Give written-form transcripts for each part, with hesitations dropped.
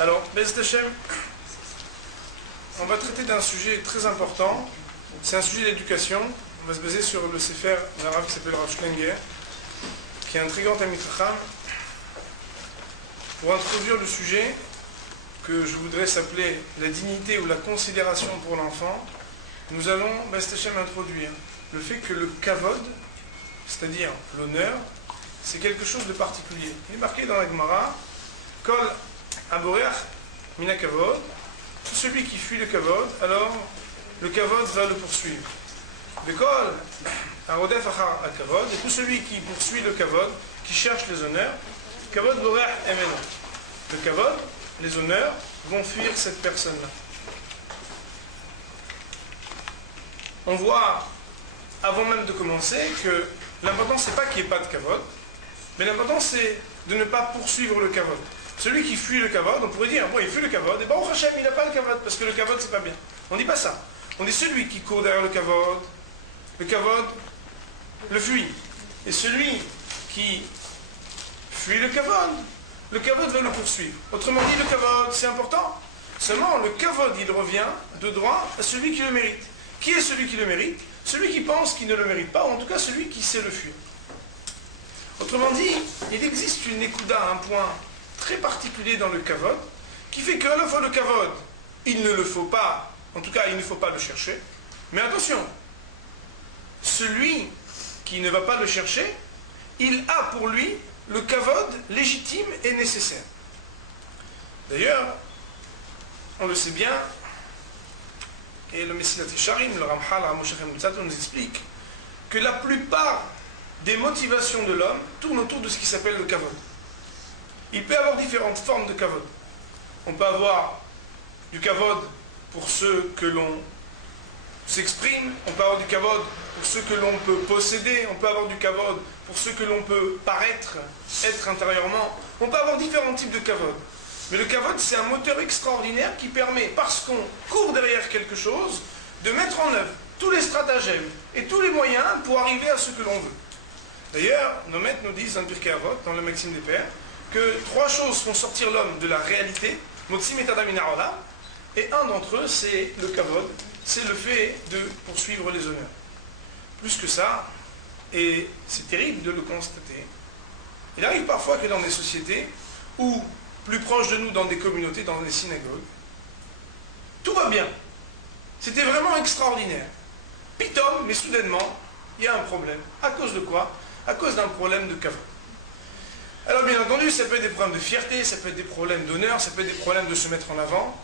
Alors, Bezat Hashem, on va traiter d'un sujet très important. C'est un sujet d'éducation. On va se baser sur le Sefer d'un arabe qui s'appelle Rav Shlenger, qui est un très grand ami Chacham. Pour introduire le sujet que je voudrais s'appeler la dignité ou la considération pour l'enfant, nous allons, Bezat Hashem, introduire le fait que le kavod, c'est-à-dire l'honneur, c'est quelque chose de particulier. Il est marqué dans la Gemara, Kol Aboreach Mina Kavod, tout celui qui fuit le kavod, alors le kavod va le poursuivre. Bekol Arodef Achar Kavod, et tout celui qui poursuit le kavod, qui cherche les honneurs, Kavod Boreach Emeno. Le kavod, les honneurs, vont fuir cette personne-là. On voit, avant même de commencer, que l'important c'est pas qu'il n'y ait pas de kavod, mais l'important c'est de ne pas poursuivre le kavod. Celui qui fuit le kavod, on pourrait dire, bon, il fuit le kavod, et bon, Hachem, il n'a pas le kavod, parce que le kavod, c'est pas bien. On ne dit pas ça. On dit celui qui court derrière le kavod, le fuit. Et celui qui fuit le kavod va le poursuivre. Autrement dit, le kavod, c'est important. Seulement, le kavod, il revient de droit à celui qui le mérite. Qui est celui qui le mérite? Celui qui pense qu'il ne le mérite pas, ou en tout cas celui qui sait le fuir. Autrement dit, il existe une ékouda, un point très particulier dans le kavod, qui fait qu'à la fois le kavod, il ne le faut pas, en tout cas il ne faut pas le chercher, mais attention, celui qui ne va pas le chercher, il a pour lui le kavod légitime et nécessaire. D'ailleurs, on le sait bien, et le Mesilat Yesharim, le Ramchal, nous explique que la plupart des motivations de l'homme tournent autour de ce qui s'appelle le kavod. Il peut y avoir différentes formes de kavod. On peut avoir du kavod pour ceux que l'on s'exprime, on peut avoir du kavod pour ceux que l'on peut posséder, on peut avoir du kavod pour ceux que l'on peut paraître, être intérieurement. On peut avoir différents types de kavod. Mais le kavod, c'est un moteur extraordinaire qui permet, parce qu'on court derrière quelque chose, de mettre en œuvre tous les stratagèmes et tous les moyens pour arriver à ce que l'on veut. D'ailleurs, nos maîtres nous disent dans le Pirkei Avot, dans la Maxime des Pères, que 3 choses font sortir l'homme de la réalité, Motsim et Adam min ha'olam, et un d'entre eux, c'est le kavod, c'est le fait de poursuivre les honneurs. Plus que ça, et c'est terrible de le constater, il arrive parfois que dans des sociétés, ou plus proches de nous dans des communautés, dans des synagogues, tout va bien. C'était vraiment extraordinaire. Pitom, mais soudainement, il y a un problème. À cause de quoi? À cause d'un problème de kavod. Alors bien entendu, ça peut être des problèmes de fierté, ça peut être des problèmes d'honneur, ça peut être des problèmes de se mettre en avant.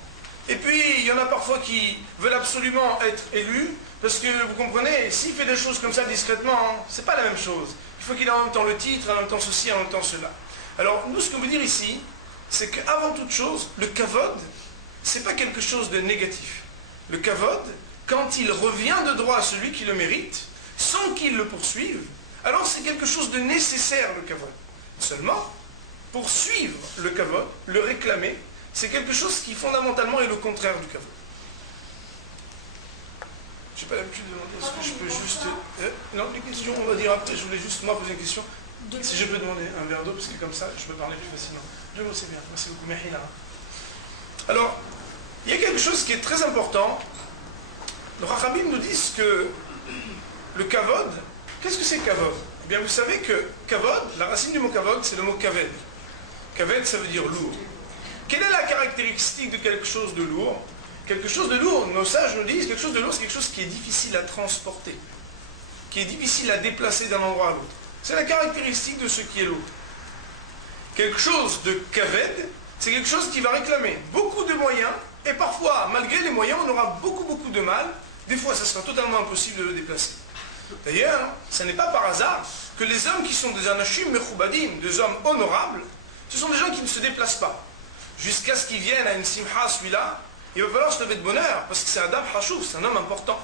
Et puis, il y en a parfois qui veulent absolument être élus, parce que, vous comprenez, s'il fait des choses comme ça discrètement, c'est pas la même chose. Il faut qu'il ait en même temps le titre, en même temps ceci, en même temps cela. Alors, nous, ce qu'on veut dire ici, c'est qu'avant toute chose, le kavod, c'est pas quelque chose de négatif. Le kavod, quand il revient de droit à celui qui le mérite, sans qu'il le poursuive, alors c'est quelque chose de nécessaire, le kavod. Seulement, pour suivre le kavod, le réclamer, c'est quelque chose qui fondamentalement est le contraire du kavod. Je n'ai pas l'habitude de demander, est-ce que je peux juste... non, les questions, on va dire après, je voulais juste moi poser une question. Si je peux demander un verre d'eau, parce que comme ça, je peux parler plus facilement. Deux mots, c'est bien. Merci beaucoup. Alors, il y a quelque chose qui est très important. Les Chachamim nous disent que le kavod, qu'est-ce que c'est kavod? Eh bien, vous savez que kavod, la racine du mot kavod, c'est le mot kaved. Kaved, ça veut dire lourd. Quelle est la caractéristique de quelque chose de lourd? Quelque chose de lourd, nos sages nous disent, quelque chose de lourd, c'est quelque chose qui est difficile à transporter, qui est difficile à déplacer d'un endroit à l'autre. C'est la caractéristique de ce qui est lourd. Quelque chose de kaved, c'est quelque chose qui va réclamer beaucoup de moyens, et parfois, malgré les moyens, on aura beaucoup de mal. Des fois, ça sera totalement impossible de le déplacer. D'ailleurs, ce n'est pas par hasard que les hommes qui sont des anashim mechoubadim, des hommes honorables, ce sont des gens qui ne se déplacent pas. Jusqu'à ce qu'ils viennent à une simha, celui-là, il va falloir se lever de bonheur, parce que c'est un dam hashouf, c'est un homme important.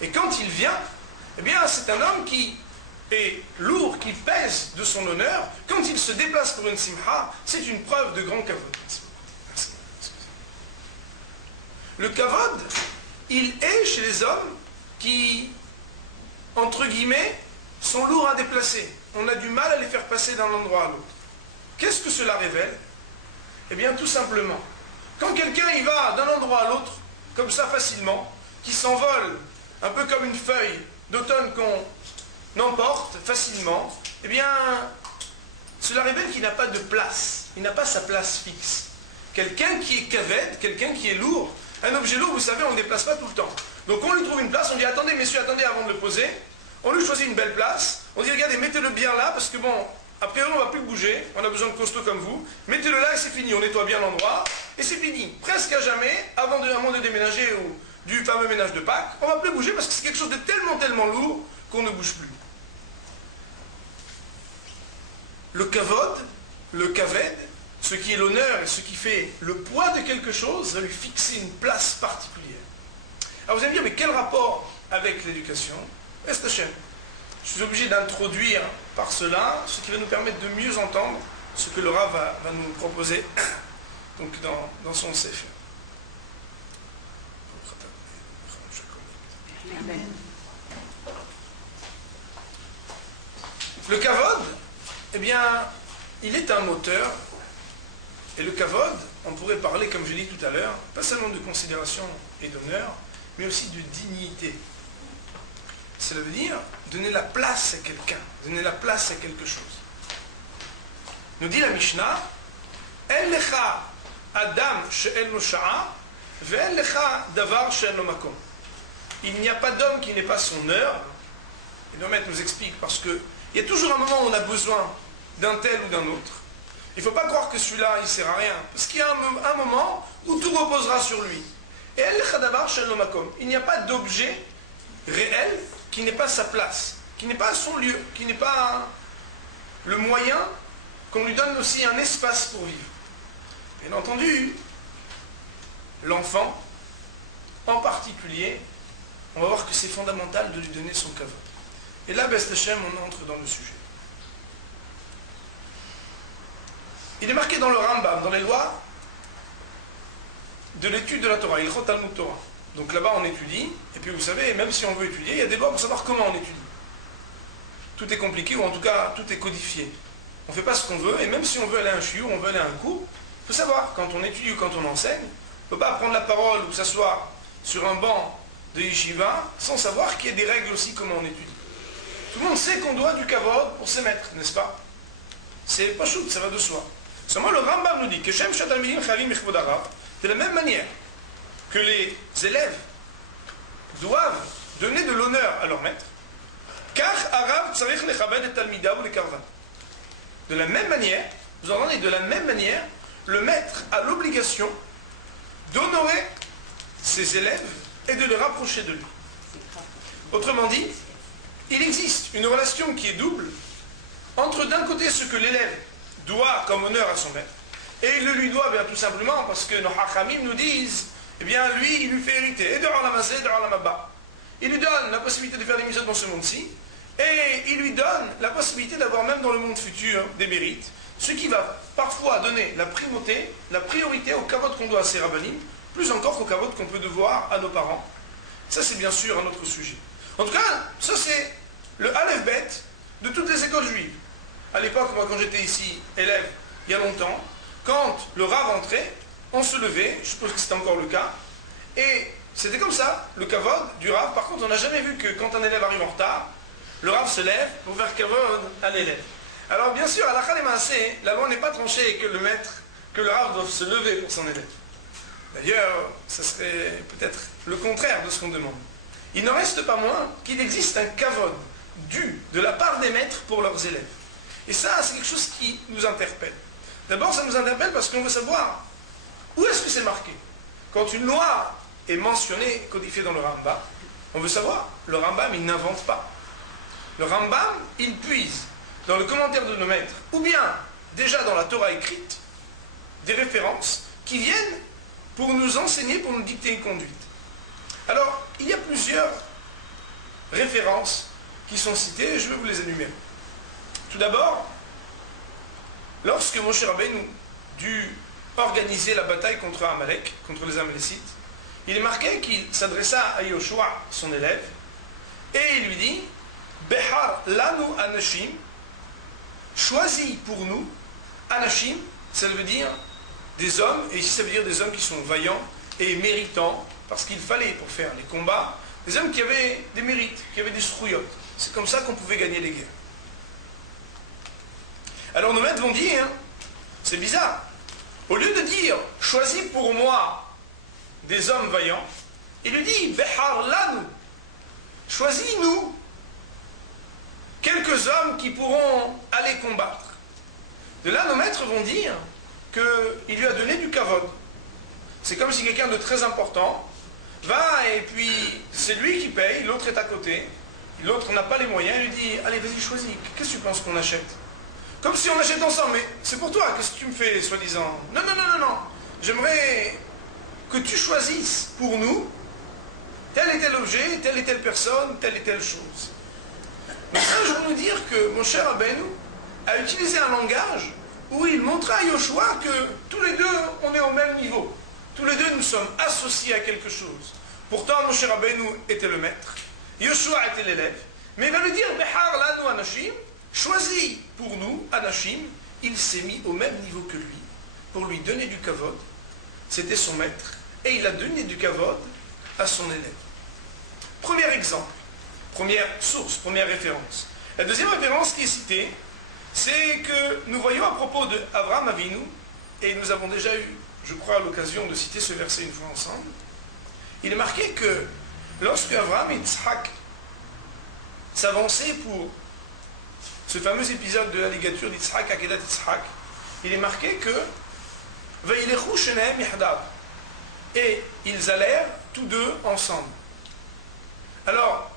Et quand il vient, eh bien, c'est un homme qui est lourd, qui pèse de son honneur. Quand il se déplace pour une simha, c'est une preuve de grand kavod. Le kavod, il est chez les hommes qui, entre guillemets, sont lourds à déplacer. On a du mal à les faire passer d'un endroit à l'autre. Qu'est-ce que cela révèle? Eh bien, tout simplement, Quand quelqu'un y va d'un endroit à l'autre, comme ça facilement, qui s'envole, un peu comme une feuille d'automne qu'on emporte facilement, eh bien, cela révèle qu'il n'a pas de place, il n'a pas sa place fixe. Quelqu'un qui est kaved, quelqu'un qui est lourd, un objet lourd, vous savez, on ne le déplace pas tout le temps. Donc on lui trouve une place, on dit attendez messieurs, attendez avant de le poser, on lui choisit une belle place, on dit regardez, mettez-le bien là, parce que bon, a priori on ne va plus le bouger, on a besoin de costauds comme vous, mettez-le là et c'est fini, on nettoie bien l'endroit, et c'est fini. Presque à jamais, avant de déménager ou du fameux ménage de Pâques, on ne va plus bouger parce que c'est quelque chose de tellement lourd qu'on ne bouge plus. Le kavod, le kaved, ce qui est l'honneur et ce qui fait le poids de quelque chose, va lui fixer une place particulière. Alors vous allez me dire, mais quel rapport avec l'éducation? Est-ce Hachem? Je suis obligé d'introduire par cela ce qui va nous permettre de mieux entendre ce que le Rav va nous proposer donc dans son Sefer. Le kavod, eh bien, il est un moteur. Et le kavod, on pourrait parler, comme je l'ai dit tout à l'heure, pas seulement de considération et d'honneur, mais aussi de dignité. Cela veut dire donner la place à quelqu'un, donner la place à quelque chose. Nous dit la Mishnah, En lecha adam she'en lo sha'a, ve'en lecha davar she'en lo makom. Il n'y a pas d'homme qui n'ait pas son heure. Et le maître nous explique, parce qu'il y a toujours un moment où on a besoin d'un tel ou d'un autre. Il ne faut pas croire que celui-là, il ne sert à rien. Parce qu'il y a un moment où tout reposera sur lui. Et il n'y a pas d'objet réel qui n'ait pas sa place, qui n'est pas son lieu, qui n'est pas le moyen qu'on lui donne aussi un espace pour vivre. Bien entendu, l'enfant, en particulier, on va voir que c'est fondamental de lui donner son kavod. Et là, B'ez Hashem, on entre dans le sujet. Il est marqué dans le Rambam, dans les lois de l'étude de la Torah, il Ilchot Talmud Torah. Donc là-bas on étudie, et puis vous savez, même si on veut étudier, il y a des lois pour savoir comment on étudie. Tout est compliqué, ou en tout cas, tout est codifié. On ne fait pas ce qu'on veut, et même si on veut aller à un shiur, on veut aller à un cours, il faut savoir, quand on étudie ou quand on enseigne, on ne peut pas prendre la parole ou s'asseoir sur un banc de yeshiva sans savoir qu'il y a des règles aussi comment on étudie. Tout le monde sait qu'on doit du kavod pour ses maîtres, n'est-ce pas? C'est pas chou, ça va de soi. Seulement le Rambam nous dit que Shem Shatalmidim Chavim Ichvod Harav, de la même manière que les élèves doivent donner de l'honneur à leur maître, car Harav Tzarich Lechabed et Talmida ou les Karvan. De la même manière, vous entendez, de la même manière, le maître a l'obligation d'honorer ses élèves et de les rapprocher de lui. Autrement dit, il existe une relation qui est double entre d'un côté ce que l'élève doit comme honneur à son maître, et il le lui doit bien tout simplement parce que nos hachamim nous disent, eh bien lui, il lui fait hériter, et de Ralamazé, de Ralamaba. Il lui donne la possibilité de faire des mitzvot dans ce monde-ci, et il lui donne la possibilité d'avoir même dans le monde futur des mérites, ce qui va parfois donner la primauté, la priorité au kavod qu'on doit à ses rabbanim, plus encore qu'au kavod qu'on peut devoir à nos parents. Ça c'est bien sûr un autre sujet. En tout cas, ça c'est le Aleph Bet de toutes les écoles juives. À l'époque, moi quand j'étais ici, élève, il y a longtemps, quand le Rav entrait, on se levait, je suppose que c'était encore le cas, et c'était comme ça, le kavod du Rav. Par contre, on n'a jamais vu que quand un élève arrive en retard, le Rav se lève pour faire kavod à l'élève. Alors bien sûr, à la Khalemassé, la loi n'est pas tranchée que le maître, que le Rav doive se lever pour son élève. D'ailleurs, ce serait peut-être le contraire de ce qu'on demande. Il n'en reste pas moins qu'il existe un kavod dû de la part des maîtres pour leurs élèves. Et ça, c'est quelque chose qui nous interpelle. D'abord, ça nous interpelle parce qu'on veut savoir où est-ce que c'est marqué. Quand une loi est mentionnée, codifiée dans le Rambam, on veut savoir. Le Rambam, il n'invente pas. Le Rambam, il puise dans le commentaire de nos maîtres, ou bien déjà dans la Torah écrite, des références qui viennent pour nous enseigner, pour nous dicter une conduite. Alors, il y a plusieurs références qui sont citées, et je vais vous les énumérer. Tout d'abord, lorsque Moshe Rabbeinu dut organiser la bataille contre Amalek, contre les Amalécites, il est marqué qu'il s'adressa à Yoshua, son élève, et il lui dit « Behar lanu anashim » choisis pour nous, anashim, ça veut dire des hommes, et ici ça veut dire des hommes qui sont vaillants et méritants, parce qu'il fallait pour faire les combats, des hommes qui avaient des mérites, qui avaient des srouillottes. C'est comme ça qu'on pouvait gagner les guerres. Alors nos maîtres vont dire, c'est bizarre, au lieu de dire « choisis pour moi des hommes vaillants », il lui dit « Behar lanu » choisis-nous quelques hommes qui pourront aller combattre. De là, nos maîtres vont dire qu'il lui a donné du kavod. C'est comme si quelqu'un de très important va et puis c'est lui qui paye, l'autre est à côté, l'autre n'a pas les moyens, il lui dit « Allez, vas-y, choisis, qu'est-ce que tu penses qu'on achète ?» Comme si on achète ensemble, mais c'est pour toi, qu'est-ce que tu me fais, soi-disant? Non, non, non, non, non, j'aimerais que tu choisisses pour nous tel et tel objet, telle et telle personne, telle et telle chose. Mais ça, je veux nous dire que mon cher Rabbeinu a utilisé un langage où il montrait à Yoshua que tous les deux, on est au même niveau. Tous les deux, nous sommes associés à quelque chose. Pourtant, mon cher Rabbeinu était le maître, Yoshua était l'élève, mais il va lui dire, Behar lanu anashim, choisis pour nous, anashim, il s'est mis au même niveau que lui, pour lui donner du kavod, c'était son maître, et il a donné du kavod à son élève. Premier exemple, première source, première référence. La deuxième référence qui est citée, c'est que nous voyons à propos d'Abraham Avinu, et nous avons déjà eu, je crois, l'occasion de citer ce verset une fois ensemble, il est marqué que lorsque Abraham et Yitzhak s'avançaient pour ce fameux épisode de la ligature d'Yitzhak, Akedat Yitzhak, il est marqué que Vayilechu shenehem yahdav, et ils allèrent tous deux ensemble. Alors,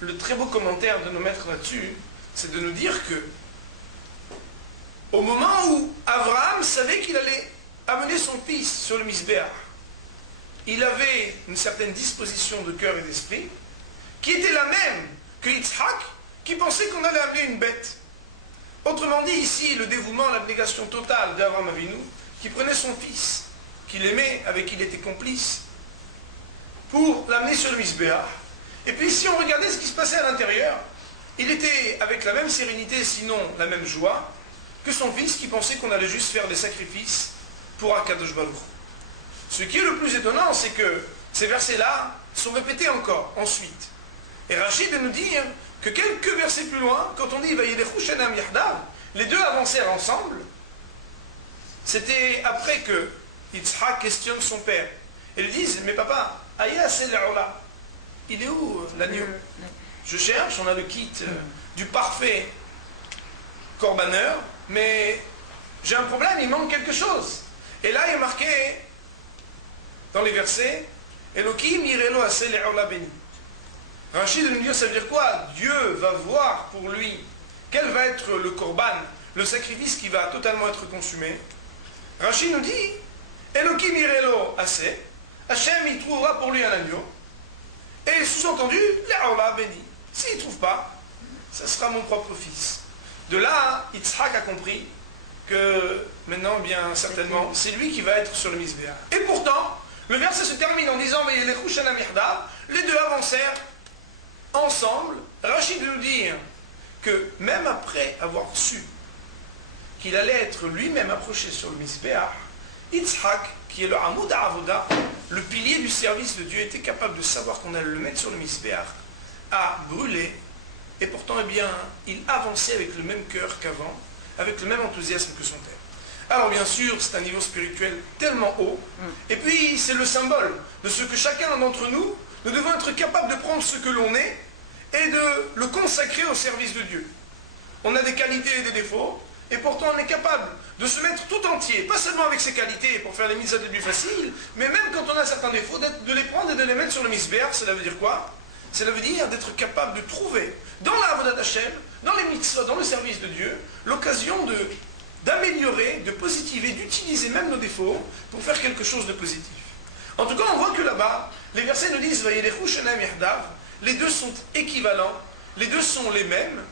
le très beau commentaire de nos maîtres là-dessus, c'est de nous dire que au moment où Abraham savait qu'il allait amener son fils sur le Misbéach, il avait une certaine disposition de cœur et d'esprit qui était la même que Yitzhak, qui pensait qu'on allait amener une bête. Autrement dit, ici, le dévouement, l'abnégation totale d'Abraham Avinu, qui prenait son fils, qu'il aimait, avec qui il était complice, pour l'amener sur le Misbéach. Et puis si on regardait ce qui se passait à l'intérieur, il était avec la même sérénité, sinon la même joie, que son fils qui pensait qu'on allait juste faire des sacrifices pour Akadosh Baruch. Ce qui est le plus étonnant, c'est que ces versets-là sont répétés encore, ensuite. Et Rachid de nous dire que quelques versets plus loin, quand on dit « Vayilechu shenehem yahdav », les deux avancèrent ensemble, c'était après que Yitzhak questionne son père. Et lui disent « Mais papa, aya c'est l'ola ». Il est où l'agneau? Je cherche, on a le kit du parfait corbaneur, mais j'ai un problème, il manque quelque chose. Et là, il est marqué dans les versets, Elohim yirelo aseh le'ola béni. Rachid de nous dire, ça veut dire quoi? Dieu va voir pour lui quel va être le korban, le sacrifice qui va totalement être consumé. Rachid nous dit, Elohim yirelo aseh, Hachem il trouvera pour lui un agneau. Et sous-entendu, l'Aola béni. S'il ne trouve pas, ce sera mon propre fils. De là, Yitzhak a compris que maintenant, bien certainement, c'est lui qui va être sur le Misbéach. Et pourtant, le verset se termine en disant les deux avancèrent ensemble. Rachid nous dire que même après avoir su qu'il allait être lui-même approché sur le Misbéach, Yitzhak, qui est le Hamoud Avoda, le pilier du service de Dieu, était capable de savoir qu'on allait le mettre sur le Misbéach, a brûlé, et pourtant, eh bien, il avançait avec le même cœur qu'avant, avec le même enthousiasme que son père. Alors bien sûr, c'est un niveau spirituel tellement haut, et puis c'est le symbole de ce que chacun d'entre nous, nous devons être capables de prendre ce que l'on est, et de le consacrer au service de Dieu. On a des qualités et des défauts, et pourtant on est capable de se mettre tout entier, pas seulement avec ses qualités pour faire les mises à début faciles, mais même quand on a certains défauts, de les prendre et de les mettre sur le misbéach. Cela veut dire quoi? Cela veut dire d'être capable de trouver dans la Avodat Hashem, dans les mitzvot, dans le service de Dieu, l'occasion d'améliorer, de positiver, d'utiliser même nos défauts pour faire quelque chose de positif. En tout cas, on voit que là-bas, les versets nous disent Vayilechu shenehem yahdav, les deux sont équivalents, les deux sont les mêmes,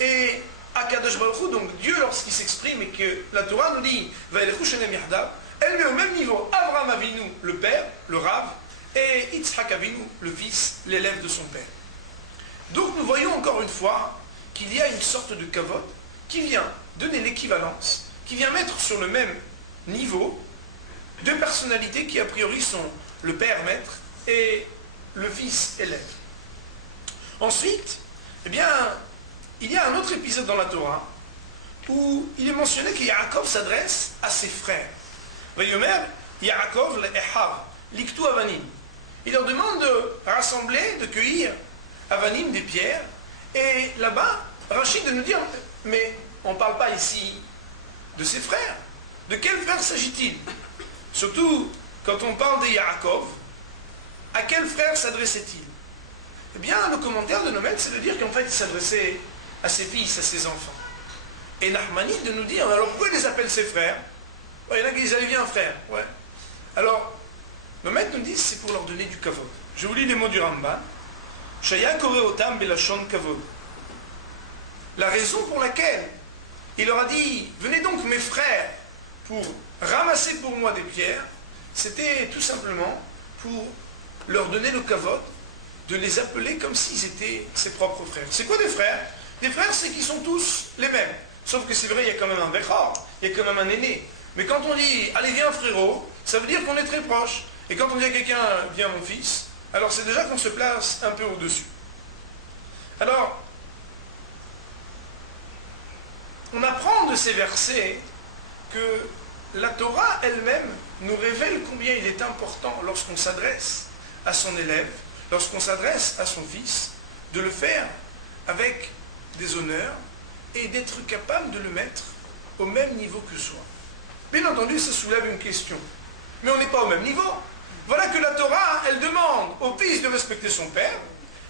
et Akadosh Baruch Hu, donc Dieu, lorsqu'il s'exprime et que la Torah nous dit Vayilechu shenehem yahdav, elle met au même niveau Abraham Avinu, le père, le Rav, et Yitzhak Avinu, le fils, l'élève de son père. Donc nous voyons encore une fois qu'il y a une sorte de kavod qui vient donner l'équivalence, qui vient mettre sur le même niveau deux personnalités qui a priori sont le père maître et le fils élève. Ensuite, eh bien, il y a un autre épisode dans la Torah où il est mentionné que Yaakov s'adresse à ses frères. Vayomer, Yaakov le-Ehav, l'Iktu Avanim. Il leur demande de rassembler, de cueillir Avanim, des pierres. Et là-bas, Rachid de nous dire, mais on ne parle pas ici de ses frères. De quel frère s'agit-il? Surtout quand on parle de Yaakov, à quel frère s'adressait-il? Eh bien, le commentaire de nos maîtres, c'est de dire qu'en fait, il s'adressait à ses fils, à ses enfants. Et Nahmani de nous dire, alors pourquoi il les appelle ses frères? Il y en a qui disent, allez, viens frère. Ouais. Alors, nos maîtres nous disent, c'est pour leur donner du kavod. Je vous lis les mots du Ramban. Shaya koreotam belashon kavod. La raison pour laquelle il leur a dit, venez donc mes frères, pour ramasser pour moi des pierres, c'était tout simplement pour leur donner le kavod, de les appeler comme s'ils étaient ses propres frères. C'est quoi des frères? Des frères, c'est qu'ils sont tous les mêmes. Sauf que c'est vrai, il y a quand même un bechor, il y a quand même un aîné. Mais quand on dit, allez viens frérot, ça veut dire qu'on est très proche. Et quand on dit à quelqu'un, viens mon fils, alors c'est déjà qu'on se place un peu au-dessus. Alors, on apprend de ces versets que la Torah elle-même nous révèle combien il est important lorsqu'on s'adresse à son élève, lorsqu'on s'adresse à son fils, de le faire avec des honneurs et d'être capable de le mettre au même niveau que soi. Bien entendu, ça soulève une question. Mais on n'est pas au même niveau. Voilà que la Torah, elle demande au fils de respecter son père.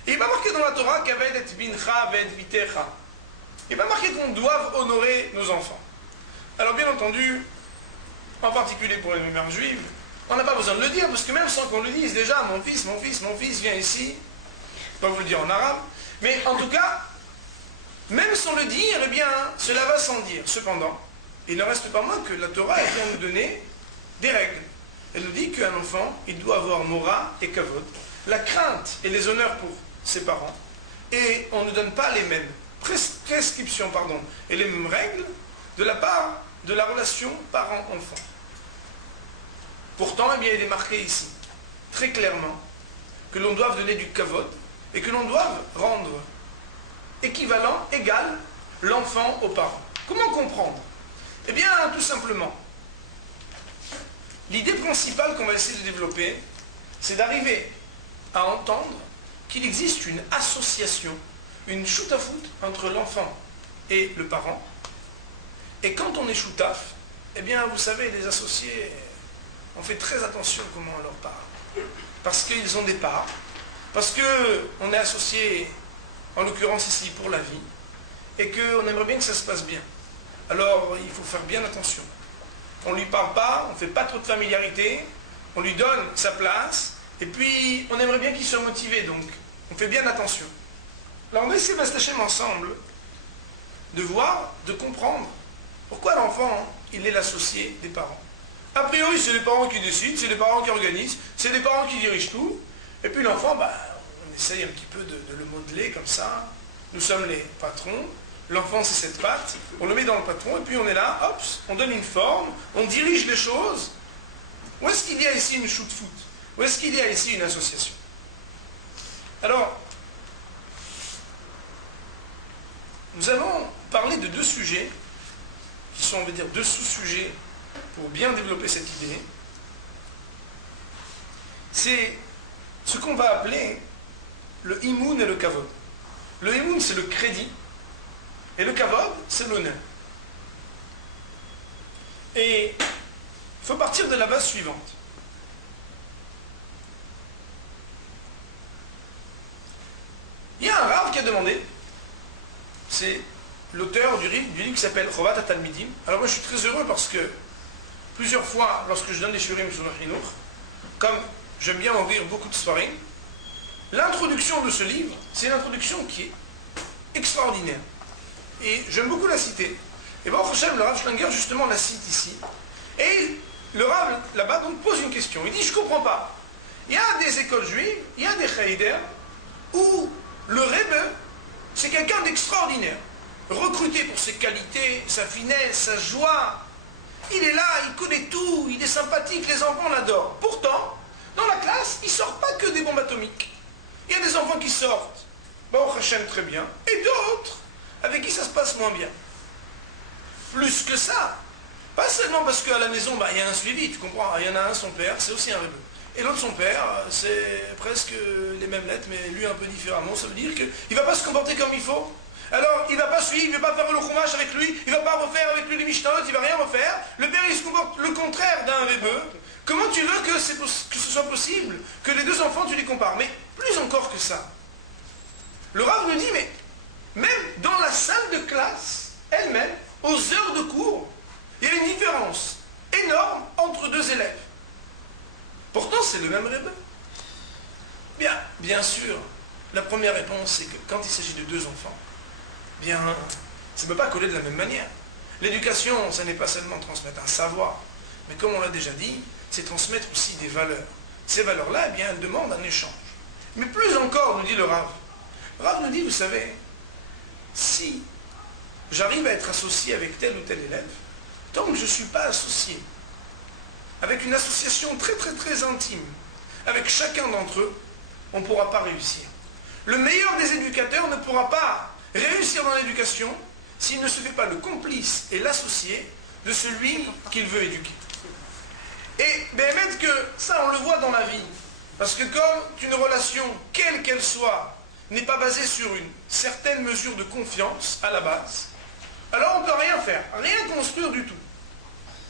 Et il va marquer dans la Torah qu'aved et bincha ved vitecha. Il va marquer qu'on doit honorer nos enfants. Alors bien entendu, en particulier pour les mères juives, on n'a pas besoin de le dire, parce que même sans qu'on le dise, déjà, mon fils, viens ici. Je ne vais pas vous le dire en arabe. Mais en tout cas, même sans le dire, eh bien, cela va sans dire. Cependant, il ne reste pas moins que la Torah vient nous donner des règles. Elle nous dit qu'un enfant, il doit avoir mora et kavod, la crainte et les honneurs pour ses parents, et on ne donne pas les mêmes prescriptions, et les mêmes règles de la part de la relation parent-enfant. Pourtant, eh bien, il est marqué ici, très clairement, que l'on doit donner du kavod, et que l'on doit rendre équivalent, égal, l'enfant aux parents. Comment comprendre? Eh bien, tout simplement, l'idée principale qu'on va essayer de développer, c'est d'arriver à entendre qu'il existe une association, une choutafout entre l'enfant et le parent. Et quand on est choutaf, eh bien, vous savez, les associés, on fait très attention comment on leur parle. Parce qu'ils ont des parts, parce qu'on est associé, en l'occurrence ici, pour la vie, et qu'on aimerait bien que ça se passe bien. Alors, il faut faire bien attention. On ne lui parle pas, on ne fait pas trop de familiarité, on lui donne sa place, et puis on aimerait bien qu'il soit motivé, donc on fait bien attention. Alors on va essayer ensemble de voir, de comprendre pourquoi l'enfant, il est l'associé des parents. A priori, c'est les parents qui décident, c'est les parents qui organisent, c'est les parents qui dirigent tout, et puis l'enfant, on essaye un petit peu de le modeler comme ça. Nous sommes les patrons. L'enfant, c'est cette patte, on le met dans le patron, et puis on est là, hop, on donne une forme, on dirige les choses. Où est-ce qu'il y a ici une shoot-foot? Où est-ce qu'il y a ici une association? Alors, nous allons parler de deux sujets, qui sont, on va dire, deux sous-sujets, pour bien développer cette idée. C'est ce qu'on va appeler le imoun et le kavod. Le imoun, c'est le crédit, et le kavod, c'est l'honneur. Et il faut partir de la base suivante. Il y a un rave qui a demandé, c'est l'auteur du livre qui s'appelle Chovat HaTalmidim. Alors moi je suis très heureux parce que plusieurs fois, lorsque je donne des shurim sur le Chinuch, comme j'aime bien ouvrir beaucoup de soirées, l'introduction de ce livre, c'est une introduction qui est extraordinaire. Et j'aime beaucoup la citer. Et Baruch Hashem, le Rav Schlanger, justement, la cite ici. Et le Rav, là-bas, donc, pose une question. Il dit, je ne comprends pas. Il y a des écoles juives, il y a des Chaïder, où le Rebbe, c'est quelqu'un d'extraordinaire. Recruté pour ses qualités, sa finesse, sa joie. il est là, il connaît tout, il est sympathique, les enfants l'adorent. Pourtant, dans la classe, il ne sort pas que des bombes atomiques. Il y a des enfants qui sortent, Baruch Hashem, très bien, et d'autres avec qui ça se passe moins bien. Plus que ça, pas seulement parce qu'à la maison, il y a un suivi, tu comprends, il y en a un, son père, c'est aussi un rebeu. Et l'autre, son père, c'est presque les mêmes lettres, mais lui un peu différemment. Ça veut dire qu'il ne va pas se comporter comme il faut. Alors, il ne va pas suivre, il ne va pas faire le chumash avec lui, il ne va pas refaire avec lui les mishnayot, il ne va rien refaire. Le père, il se comporte le contraire d'un rebeu. Comment tu veux que ce soit possible que les deux enfants, tu les compares? Mais plus encore que ça. Le Rav nous dit, mais même dans la salle de classe, elle-même, aux heures de cours, il y a une différence énorme entre deux élèves. Pourtant, c'est le même rebeu. Bien sûr, la première réponse, c'est que quand il s'agit de deux enfants, ça ne peut pas coller de la même manière. L'éducation, ça n'est pas seulement transmettre un savoir, mais comme on l'a déjà dit, c'est transmettre aussi des valeurs. Ces valeurs-là, elles demandent un échange. Mais plus encore, nous dit le Rav. Le Rav nous dit, vous savez, si j'arrive à être associé avec tel ou tel élève, tant que je ne suis pas associé avec une association très très très intime avec chacun d'entre eux, on ne pourra pas réussir. Le meilleur des éducateurs ne pourra pas réussir dans l'éducation s'il ne se fait pas le complice et l'associé de celui qu'il veut éduquer. Et même que ça, on le voit dans la vie. Parce que comme une relation, quelle qu'elle soit, n'est pas basée sur une certaine mesure de confiance à la base, alors on ne peut rien faire, rien construire du tout.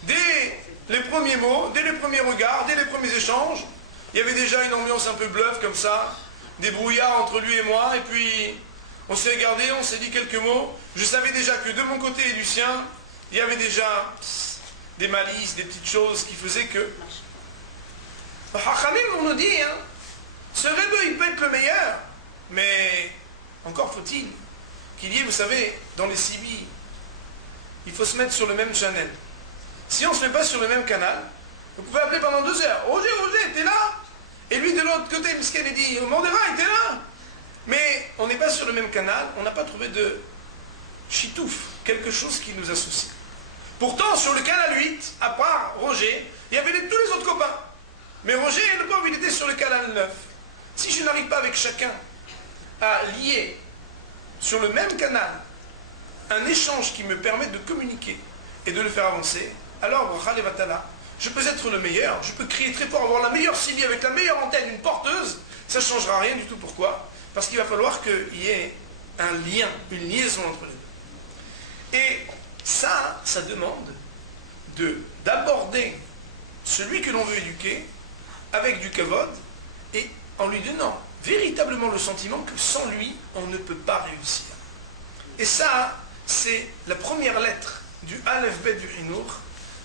Dès les premiers mots, dès les premiers regards, dès les premiers échanges, il y avait déjà une ambiance un peu bluff comme ça, des brouillards entre lui et moi, et puis on s'est regardé, on s'est dit quelques mots. Je savais déjà que de mon côté et du sien, il y avait déjà des malices, des petites choses qui faisaient que... Hachamim, on nous dit, ce rebeu, il peut être le meilleur, mais encore faut-il qu'il y ait, vous savez, dans les CB, il faut se mettre sur le même channel. Si on ne se met pas sur le même canal, vous pouvez appeler pendant 2 heures. Roger, t'es là? Et lui de l'autre côté, Miskel, il dit, Mandeva, t'es là? Mais on n'est pas sur le même canal, on n'a pas trouvé de chitouf, quelque chose qui nous associe. Pourtant, sur le canal 8, à part Roger, il y avait tous les autres copains. Mais Roger, le pauvre, il était sur le canal 9. Si je n'arrive pas avec chacun à lier sur le même canal un échange qui me permet de communiquer et de le faire avancer, alors, je peux être le meilleur, je peux crier très fort, avoir la meilleure CB avec la meilleure antenne, une porteuse, ça ne changera rien du tout. Pourquoi? Parce qu'il va falloir qu'il y ait un lien, une liaison entre les deux. Et ça demande d'aborder celui que l'on veut éduquer avec du kavod et en lui donnant véritablement le sentiment que sans lui, on ne peut pas réussir. Et ça, c'est la première lettre du Aleph Bet du Hinour,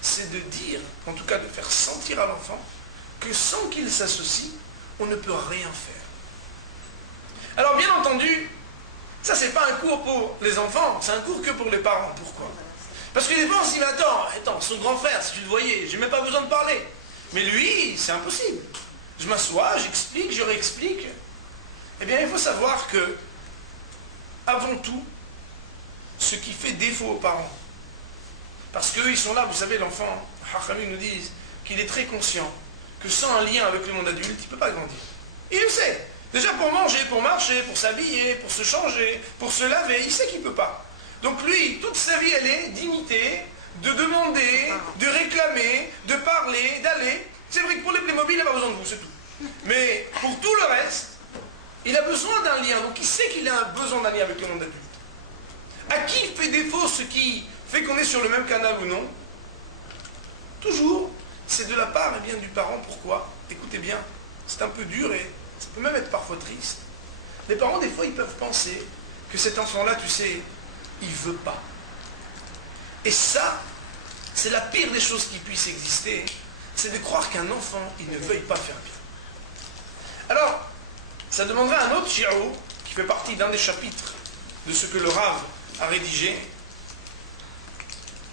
c'est de dire, en tout cas de faire sentir à l'enfant, que sans qu'il s'associe, on ne peut rien faire. Alors bien entendu, ça c'est pas un cours pour les enfants, c'est un cours que pour les parents. Pourquoi? Parce que des fois on se dit, mais attends, son grand frère, si tu le voyais, j'ai même pas besoin de parler. Mais lui, c'est impossible. Je m'assois, j'explique, je réexplique. Eh bien, il faut savoir que, avant tout, ce qui fait défaut aux parents, parce qu'eux, ils sont là, vous savez, l'enfant, Hachamim nous disent qu'il est très conscient que sans un lien avec le monde adulte, il ne peut pas grandir. Il le sait. Déjà pour manger, pour marcher, pour s'habiller, pour se changer, pour se laver, il sait qu'il ne peut pas. Donc lui, toute sa vie, elle est d'imiter, de demander, de réclamer, de parler, d'aller. C'est vrai que pour les Playmobil, il n'a pas besoin de vous, c'est tout. Mais pour tout le reste, il a besoin d'un lien. Donc il sait qu'il a besoin d'un lien avec le monde adulte. À qui fait défaut ce qui fait qu'on est sur le même canal ou non? Toujours, c'est de la part et bien du parent. Pourquoi? Écoutez bien, c'est un peu dur et ça peut même être parfois triste. Les parents, des fois, ils peuvent penser que cet enfant-là, tu sais, il ne veut pas. Et ça, c'est la pire des choses qui puissent exister, c'est de croire qu'un enfant, il ne veuille pas faire bien. Alors, ça demanderait un autre shi'ur, qui fait partie d'un des chapitres de ce que le Rav a rédigé,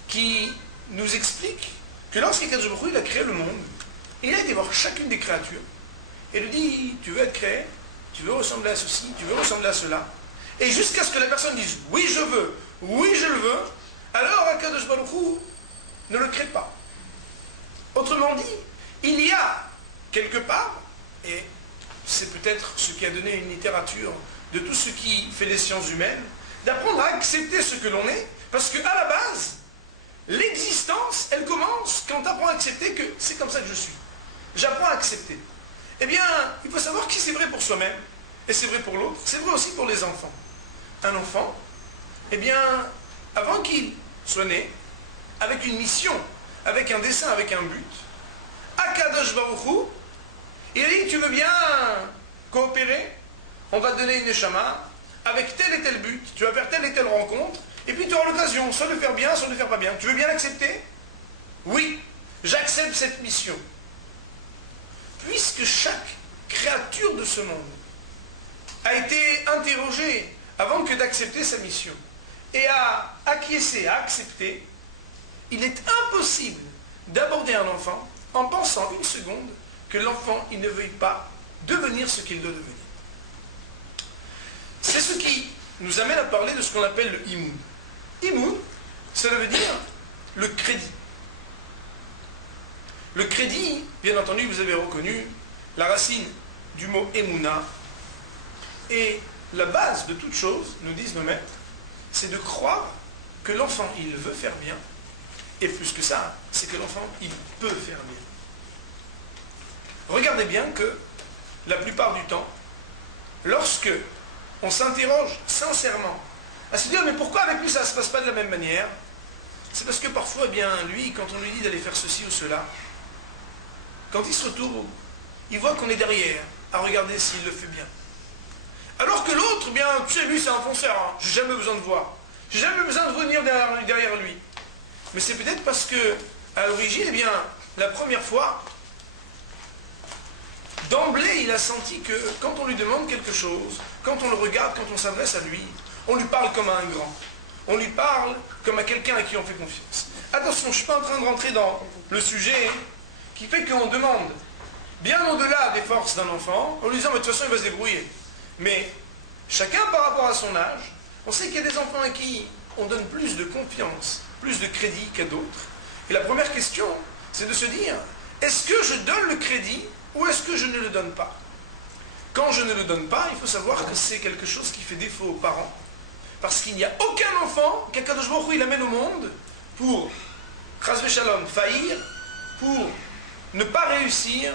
qui nous explique que lorsqu'Akadosh Baruch Hu, il a créé le monde, il a été voir chacune des créatures, et lui dit, tu veux être créé, tu veux ressembler à ceci, tu veux ressembler à cela, et jusqu'à ce que la personne dise, oui je veux, oui je le veux, alors Akadosh Baruch Hu, ne le crée pas. Autrement dit, il y a quelque part, et c'est peut-être ce qui a donné une littérature de tout ce qui fait les sciences humaines, d'apprendre à accepter ce que l'on est, parce qu'à la base, l'existence, elle commence quand tu apprends à accepter que c'est comme ça que je suis. J'apprends à accepter. Eh bien, il faut savoir que c'est vrai pour soi-même, et c'est vrai pour l'autre, c'est vrai aussi pour les enfants. Un enfant, eh bien, avant qu'il soit né, avec une mission, avec un dessein, avec un but, Akadosh Baruch Hu, il dit, tu veux bien coopérer, on va te donner une neshama, avec tel et tel but, tu vas faire telle et telle rencontre, et puis tu auras l'occasion, soit de faire bien, soit de faire pas bien. Tu veux bien l'accepter? Oui, j'accepte cette mission. Puisque chaque créature de ce monde a été interrogée avant que d'accepter sa mission, et a acquiescé, a accepté, il est impossible d'aborder un enfant en pensant une seconde que l'enfant, il ne veuille pas devenir ce qu'il doit devenir. C'est ce qui nous amène à parler de ce qu'on appelle le imoun. Imoun, cela veut dire le crédit. Le crédit, bien entendu, vous avez reconnu la racine du mot émouna. Et la base de toute chose, nous disent nos maîtres, c'est de croire que l'enfant, il veut faire bien. Et plus que ça, c'est que l'enfant, il peut faire bien. Regardez bien que la plupart du temps, lorsque on s'interroge sincèrement à se dire mais pourquoi avec lui ça ne se passe pas de la même manière, c'est parce que parfois, eh bien, lui, quand on lui dit d'aller faire ceci ou cela, quand il se retourne, il voit qu'on est derrière à regarder s'il le fait bien. Alors que l'autre, eh bien, tu sais, lui c'est un fonceur, hein, j'ai jamais besoin de voir, j'ai jamais besoin de venir derrière lui. Mais c'est peut-être parce que à l'origine, eh bien, la première fois, d'emblée, il a senti que quand on lui demande quelque chose, quand on le regarde, quand on s'adresse à lui, on lui parle comme à un grand. On lui parle comme à quelqu'un à qui on fait confiance. Attention, je ne suis pas en train de rentrer dans le sujet qui fait qu'on demande bien au-delà des forces d'un enfant, en lui disant, mais de toute façon, il va se débrouiller. Mais chacun par rapport à son âge, on sait qu'il y a des enfants à qui on donne plus de confiance, plus de crédit qu'à d'autres. Et la première question, c'est de se dire, est-ce que je donne le crédit ou est-ce que je ne le donne pas? Quand je ne le donne pas, il faut savoir que c'est quelque chose qui fait défaut aux parents. Parce qu'il n'y a aucun enfant qu'Akadosh Baruch Hu il amène au monde pour, chas v'shalom, faillir, pour ne pas réussir,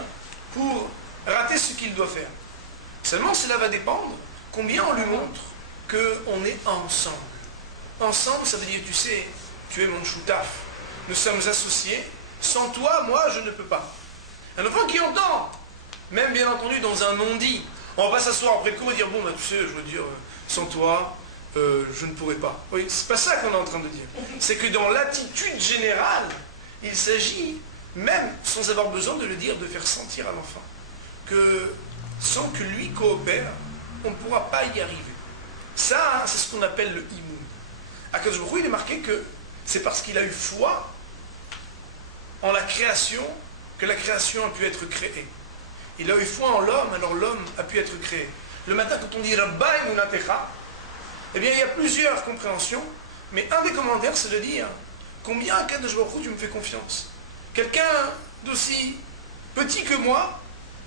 pour rater ce qu'il doit faire. Seulement cela va dépendre combien on lui montre qu'on est ensemble. Ensemble, ça veut dire, tu sais, tu es mon choutaf. Nous sommes associés. Sans toi, moi, je ne peux pas. Un enfant qui entend, même bien entendu dans un non-dit, on va pas s'asseoir après le cours et dire, bon, bah, tu sais, je veux dire, sans toi, je ne pourrais pas. Oui, c'est pas ça qu'on est en train de dire. C'est que dans l'attitude générale, il s'agit, même sans avoir besoin de le dire, de faire sentir à l'enfant que sans que lui coopère, on ne pourra pas y arriver. Ça, c'est ce qu'on appelle le imoun. Akadosh Baruch Hu, il est marqué que c'est parce qu'il a eu foi en la création que la création a pu être créée. Il a eu foi en l'homme, alors l'homme a pu être créé. Le matin, quand on dit Rabba Emunatecha, eh bien, il y a plusieurs compréhensions, mais un des commentaires, c'est de dire combien Akadosh Baruch Hu tu me fais confiance. Quelqu'un d'aussi petit que moi,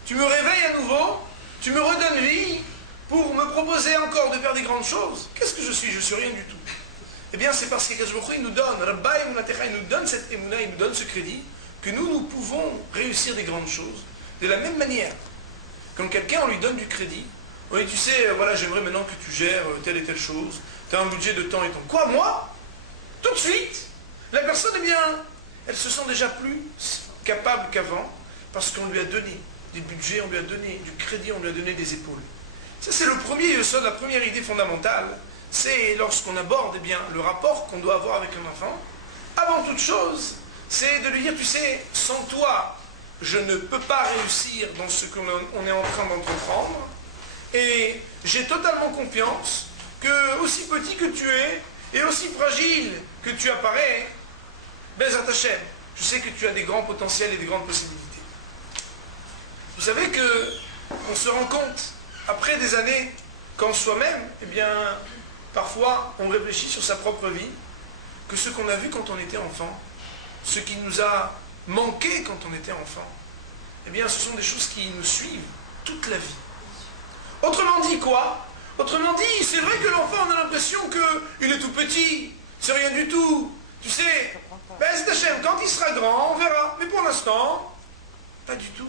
tu me réveilles à nouveau, tu me redonnes vie pour me proposer encore de faire des grandes choses. Qu'est-ce que je suis? Je suis rien du tout. Eh bien, c'est parce qu'Akadosh Baruch Hu nous donne, Rabba Emunatecha, il nous donne cette émouna, il nous donne ce crédit, que nous pouvons réussir des grandes choses. De la même manière, quand quelqu'un, on lui donne du crédit, on dit, tu sais, voilà, j'aimerais maintenant que tu gères telle et telle chose, tu as un budget de temps et temps. Quoi, moi? Tout de suite, la personne, eh bien, elle se sent déjà plus capable qu'avant, parce qu'on lui a donné des budgets, on lui a donné du crédit, on lui a donné des épaules. Ça, c'est le premier, la première idée fondamentale, c'est lorsqu'on aborde, eh bien, le rapport qu'on doit avoir avec un enfant, avant toute chose, c'est de lui dire, tu sais, sans toi, je ne peux pas réussir dans ce qu'on est en train d'entreprendre, et j'ai totalement confiance que, aussi petit que tu es, et aussi fragile que tu apparais, Bezrat Hashem, je sais que tu as des grands potentiels et des grandes possibilités. Vous savez qu'on se rend compte, après des années, qu'en soi-même, eh bien, parfois, on réfléchit sur sa propre vie, que ce qu'on a vu quand on était enfant, ce qui nous a manqué quand on était enfant, eh bien ce sont des choses qui nous suivent toute la vie. Autrement dit quoi? Autrement dit, c'est vrai que l'enfant, on a l'impression qu'il est tout petit, c'est rien du tout. Tu sais, ben c'est Hachem, quand il sera grand, on verra. Mais pour l'instant, pas du tout.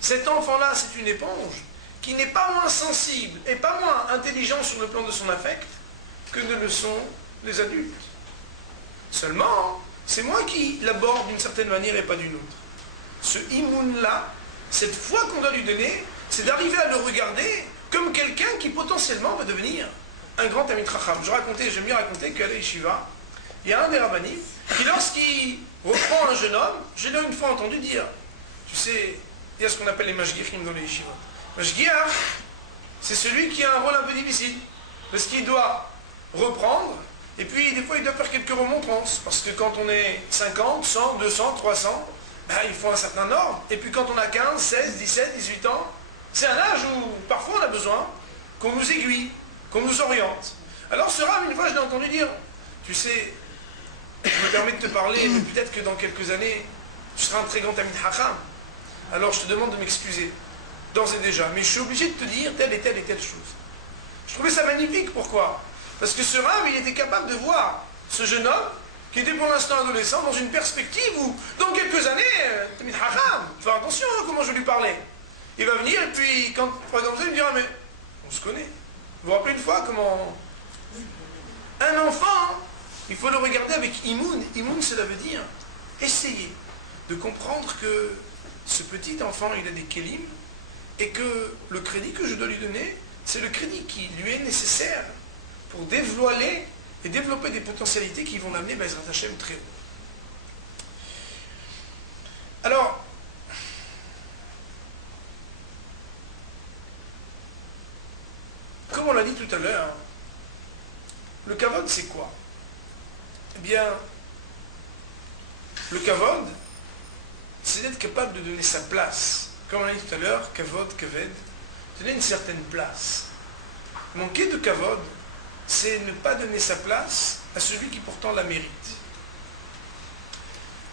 Cet enfant-là, c'est une éponge qui n'est pas moins sensible et pas moins intelligent sur le plan de son affect que ne le sont les adultes. Seulement, c'est moi qui l'aborde d'une certaine manière et pas d'une autre. Ce imoun-là, cette foi qu'on doit lui donner, c'est d'arriver à le regarder comme quelqu'un qui potentiellement va devenir un grand Talmid Chacham. J'aime bien raconter qu'à l'Yeshiva, il y a un des rabbanim qui, lorsqu'il reprend un jeune homme, je l'ai une fois entendu dire, tu sais, il y a ce qu'on appelle les mashgiachim dans les yeshivot. Mashgiach, c'est celui qui a un rôle un peu difficile, parce qu'il doit reprendre, et puis des fois il doit faire quelques remontrances, parce que quand on est 50, 100, 200, 300, ben, il faut un certain ordre, et puis quand on a 15, 16, 17, 18 ans, c'est un âge où parfois on a besoin qu'on nous aiguille, qu'on nous oriente. Alors ce rave, une fois je l'ai entendu dire, tu sais, je me permets de te parler, mais peut-être que dans quelques années, tu seras un très grand Talmid Chacham. Alors je te demande de m'excuser, d'ores et déjà, mais je suis obligé de te dire telle et telle et telle chose. Je trouvais ça magnifique, pourquoi? Parce que ce rave, il était capable de voir ce jeune homme, qui était pour l'instant adolescent, dans une perspective où, dans quelques années, Talmid Chacham, faire attention à comment je lui parlais. Il va venir, et puis, quand il va comme ça, il me dira, mais on se connaît. Vous vous rappelez une fois comment... Un enfant, il faut le regarder avec imoun. Imoun, cela veut dire essayer de comprendre que ce petit enfant, il a des kélim, et que le crédit que je dois lui donner, c'est le crédit qui lui est nécessaire pour dévoiler et développer des potentialités qui vont l'amener Bezrat Hashem très haut. Alors, comme on l'a dit tout à l'heure, le kavod c'est quoi? Eh bien, le kavod, c'est d'être capable de donner sa place. Comme on l'a dit tout à l'heure, kavod, kaved, donner une certaine place. Manquer de kavod, c'est ne pas donner sa place à celui qui pourtant la mérite.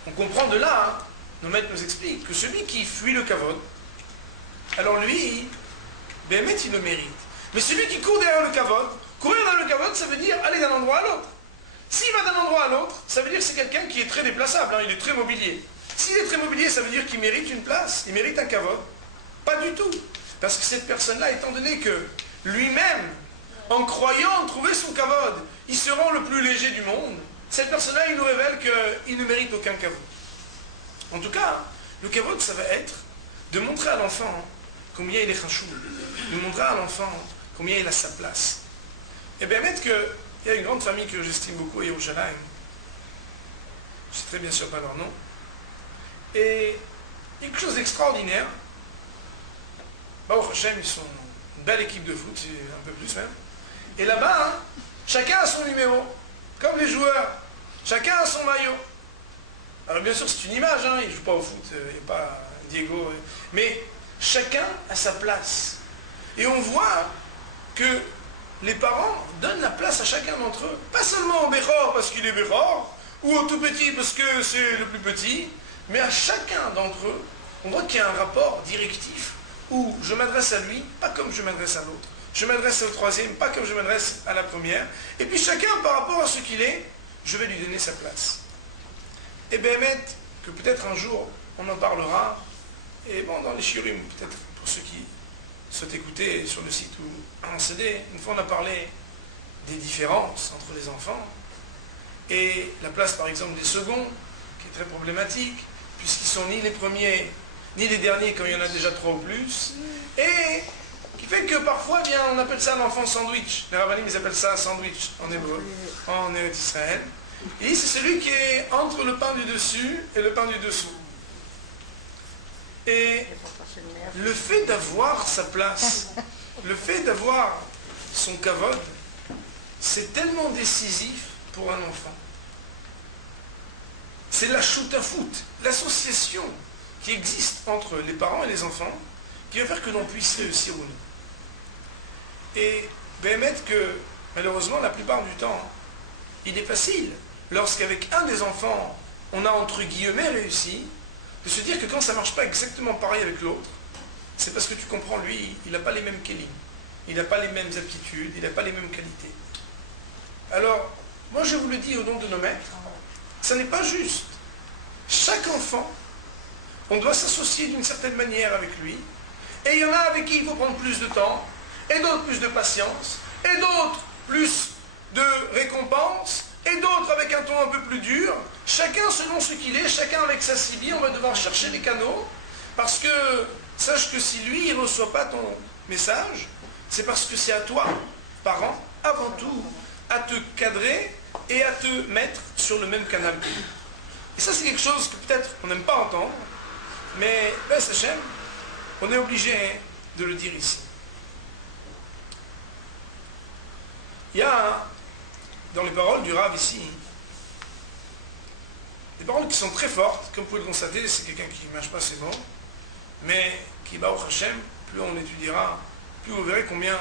On comprend de là, nos maîtres nous expliquent que celui qui fuit le kavod, alors lui, Béhémet, il le mérite. Mais celui qui court derrière le kavod, courir dans le kavod, ça veut dire aller d'un endroit à l'autre. S'il va d'un endroit à l'autre, ça veut dire que c'est quelqu'un qui est très déplaçable, il est très mobilier. S'il est très mobilier, ça veut dire qu'il mérite une place, il mérite un kavod. Pas du tout. Parce que cette personne-là, étant donné que lui-même, en croyant trouver son kavod, il se rend le plus léger du monde, cette personne-là, il nous révèle qu'il ne mérite aucun kavod. En tout cas, le kavod, ça va être de montrer à l'enfant combien il est chachou, de montrer à l'enfant combien il a sa place. Et bien, mettre qu'il y a une grande famille que j'estime beaucoup à Yerushalayim, je sais très bien sûr pas leur nom, et quelque chose d'extraordinaire. Baruch Hashem, ils sont une belle équipe de foot, c'est un peu plus même. Et là-bas, chacun a son numéro, comme les joueurs, chacun a son maillot. Alors bien sûr, c'est une image, ils ne jouent pas au foot, il n'y a pas Diego, mais chacun a sa place. Et on voit que les parents donnent la place à chacun d'entre eux. Pas seulement au Béchor parce qu'il est Béchor, ou au tout petit parce que c'est le plus petit, mais à chacun d'entre eux, on voit qu'il y a un rapport directif où je m'adresse à lui, pas comme je m'adresse à l'autre. Je m'adresse au troisième, pas comme je m'adresse à la première. Et puis chacun, par rapport à ce qu'il est, je vais lui donner sa place. Et bien, que peut-être un jour, on en parlera, et bon, dans les shiurim, peut-être pour ceux qui sont écoutés sur le site ou en CD, une fois on a parlé des différences entre les enfants, et la place par exemple des seconds, qui est très problématique, puisqu'ils sont ni les premiers, ni les derniers quand il y en a déjà 3 ou plus, et qui fait que parfois, bien, on appelle ça l'enfant sandwich. Les rabbinim, ils appellent ça sandwich en hébreu, en Eretz Israël. Et c'est celui qui est entre le pain du dessus et le pain du dessous. Et le fait d'avoir sa place, le fait d'avoir son kavod, c'est tellement décisif pour un enfant. C'est la shutafut, l'association qui existe entre les parents et les enfants, qui va faire que l'on puisse réussir ou non. Et permettre que, malheureusement, la plupart du temps, il est facile, lorsqu'avec un des enfants, on a entre guillemets réussi, de se dire que quand ça ne marche pas exactement pareil avec l'autre, c'est parce que tu comprends, lui, il n'a pas les mêmes kélim, il n'a pas les mêmes aptitudes, il n'a pas les mêmes qualités. Alors, moi je vous le dis au nom de nos maîtres, ça n'est pas juste. Chaque enfant, on doit s'associer d'une certaine manière avec lui, et il y en a avec qui il faut prendre plus de temps, et d'autres plus de patience, et d'autres plus de récompense, et d'autres avec un ton un peu plus dur. Chacun selon ce qu'il est, chacun avec sa cible, on va devoir chercher les canaux, parce que sache que si lui, il ne reçoit pas ton message, c'est parce que c'est à toi, parent, avant tout, à te cadrer et à te mettre sur le même canal que lui. Et ça, c'est quelque chose que peut-être on n'aime pas entendre, mais, ben, Sachem, on est obligé de le dire ici. Il y a, dans les paroles du Rav ici, des paroles qui sont très fortes, comme vous pouvez le constater, c'est quelqu'un qui ne mâche pas ses mots, mais qui, Baruch Hashem, plus on étudiera, plus vous verrez combien,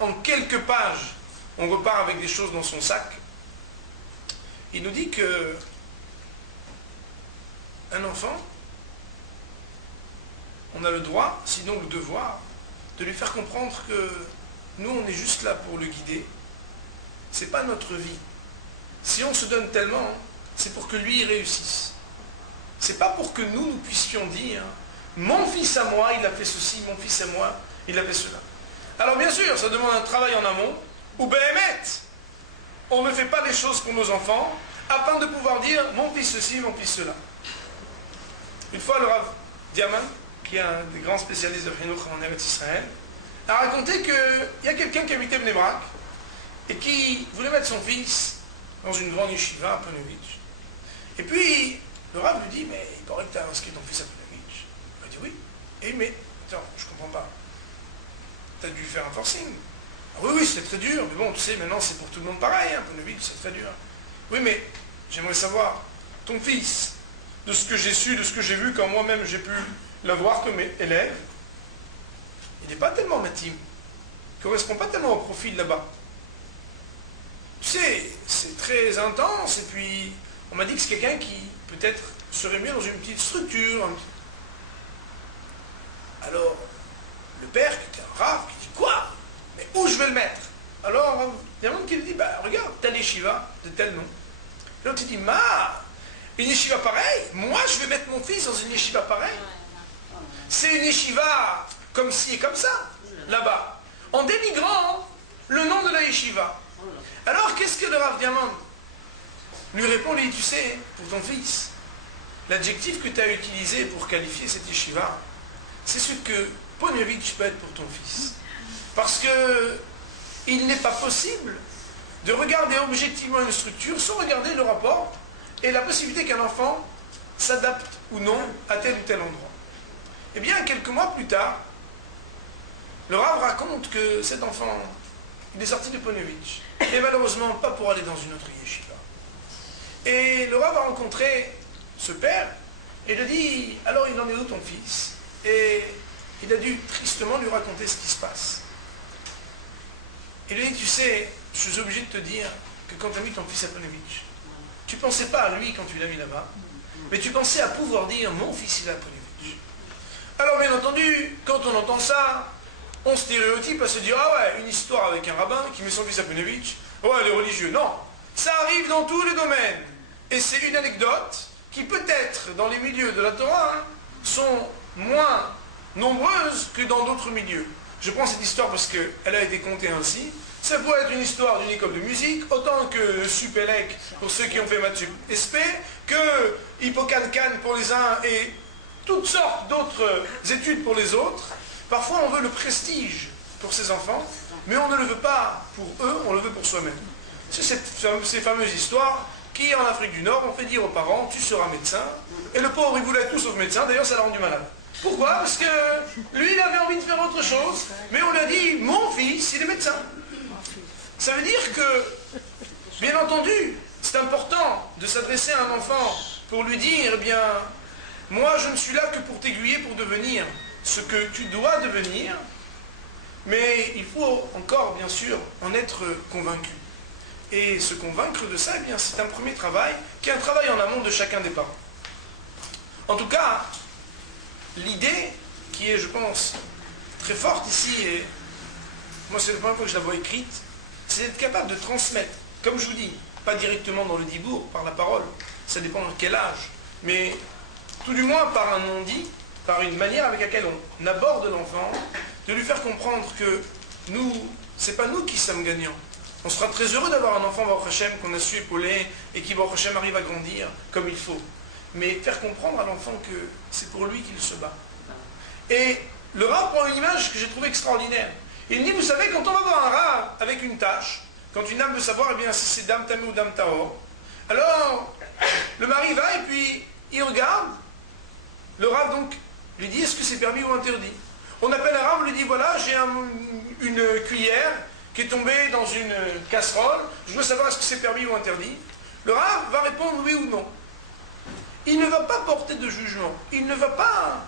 en quelques pages, on repart avec des choses dans son sac. Il nous dit que un enfant, on a le droit, sinon le devoir, de lui faire comprendre que nous, on est juste là pour le guider. C'est pas notre vie. Si on se donne tellement, c'est pour que lui il réussisse. C'est pas pour que nous puissions dire mon fils à moi, il a fait ceci, mon fils à moi, il a fait cela. Alors bien sûr, ça demande un travail en amont, ou béhémet, on ne fait pas les choses pour nos enfants, afin de pouvoir dire mon fils ceci, mon fils cela. Une fois, le Rav Diaman, qui est un des grands spécialistes de Hinouch en Eretz Israël, a raconté qu'il y a quelqu'un qui habitait Bnei Brak et qui voulait mettre son fils dans une grande yeshiva à Ponevezh. Et puis, le Rav lui dit, mais il paraît que tu as inscrit ton fils à Ponevezh. Il a dit oui. Et mais, attends, je comprends pas. Tu as dû faire un forcing. Ah, oui, oui, c'était très dur, mais bon, tu sais, maintenant c'est pour tout le monde pareil, hein, Ponevezh, c'est très dur. Oui, mais j'aimerais savoir, ton fils, de ce que j'ai su, de ce que j'ai vu, quand moi-même j'ai pu l'avoir comme élève, il n'est pas tellement matim. Il ne correspond pas tellement au profil là-bas. Tu sais, c'est très intense, et puis on m'a dit que c'est quelqu'un qui peut-être serait mieux dans une petite structure. Alors, le père, qui était un rave, qui dit quoi? Mais où je vais le mettre? Alors, il y a un monde qui lui dit, bah regarde, tel yeshiva, de tel nom. L'autre il dit, une yeshiva pareille, moi je vais mettre mon fils dans une yeshiva pareille. C'est une yeshiva comme ci et comme ça, là-bas, en dénigrant le nom de la yeshiva. Alors qu'est-ce que le Rav Diamant lui répond, lui, tu sais, pour ton fils, l'adjectif que tu as utilisé pour qualifier cette yeshiva, c'est ce que Ponevezh peut être pour ton fils. Parce que il n'est pas possible de regarder objectivement une structure sans regarder le rapport et la possibilité qu'un enfant s'adapte ou non à tel ou tel endroit. Eh bien, quelques mois plus tard, le Rav raconte que cet enfant, il est sorti de Ponevezh, et malheureusement pas pour aller dans une autre yeshiva. Et le Rav a rencontré ce père, et lui dit, alors il en est où ton fils? Et il a dû tristement lui raconter ce qui se passe. Il lui dit, tu sais, je suis obligé de te dire que quand tu as mis ton fils à Ponevezh, tu ne pensais pas à lui quand tu l'as mis là-bas, mais tu pensais à pouvoir dire, mon fils il est à Ponevezh. Alors bien entendu, quand on entend ça, on stéréotype à se dire, ah ouais, une histoire avec un rabbin qui met son fils à Ponevezh, ouais, les religieux. Non, ça arrive dans tous les domaines. Et c'est une anecdote qui peut-être, dans les milieux de la Torah, sont moins nombreuses que dans d'autres milieux. Je prends cette histoire parce qu'elle a été contée ainsi. Ça peut être une histoire d'une école de musique, autant que Supélec pour ceux qui ont fait Mathsup SP, que Hippocancan pour les uns et toutes sortes d'autres études pour les autres. Parfois on veut le prestige pour ses enfants, mais on ne le veut pas pour eux, on le veut pour soi-même. C'est ces fameuses histoires qui, en Afrique du Nord, ont fait dire aux parents, tu seras médecin, et le pauvre il voulait être tout sauf médecin, d'ailleurs ça l'a rendu malade. Pourquoi? Parce que lui il avait envie de faire autre chose, mais on lui a dit, mon fils il est médecin. Ça veut dire que, bien entendu, c'est important de s'adresser à un enfant pour lui dire, eh bien, moi je ne suis là que pour t'aiguiller pour devenir ce que tu dois devenir, mais il faut encore, bien sûr, en être convaincu. et se convaincre de ça, eh bien c'est un premier travail, qui est un travail en amont de chacun des parents. En tout cas, l'idée qui est, je pense, très forte ici, et moi c'est la première fois que je la vois écrite, c'est d'être capable de transmettre, comme je vous dis, pas directement dans le dibour, par la parole, ça dépend de quel âge, mais tout du moins par un non-dit, par une manière avec laquelle on aborde l'enfant, de lui faire comprendre que nous, c'est pas nous qui sommes gagnants. On sera très heureux d'avoir un enfant Baruch Hashem qu'on a su épauler et qui Baruch Hashem arrive à grandir comme il faut. Mais faire comprendre à l'enfant que c'est pour lui qu'il se bat. Et le Rav prend une image que j'ai trouvée extraordinaire. Il dit, vous savez, quand on va voir un Rav avec une tâche, quand une âme veut savoir eh bien, si c'est Dame Tamé ou Dame Tahor, alors le mari va et puis il regarde. Le Rav donc lui dit, est-ce que c'est permis ou interdit? On appelle un Rav, lui dit, voilà, j'ai une cuillère qui est tombée dans une casserole, je veux savoir est-ce que c'est permis ou interdit. Le Rav va répondre oui ou non. Il ne va pas porter de jugement, il ne va pas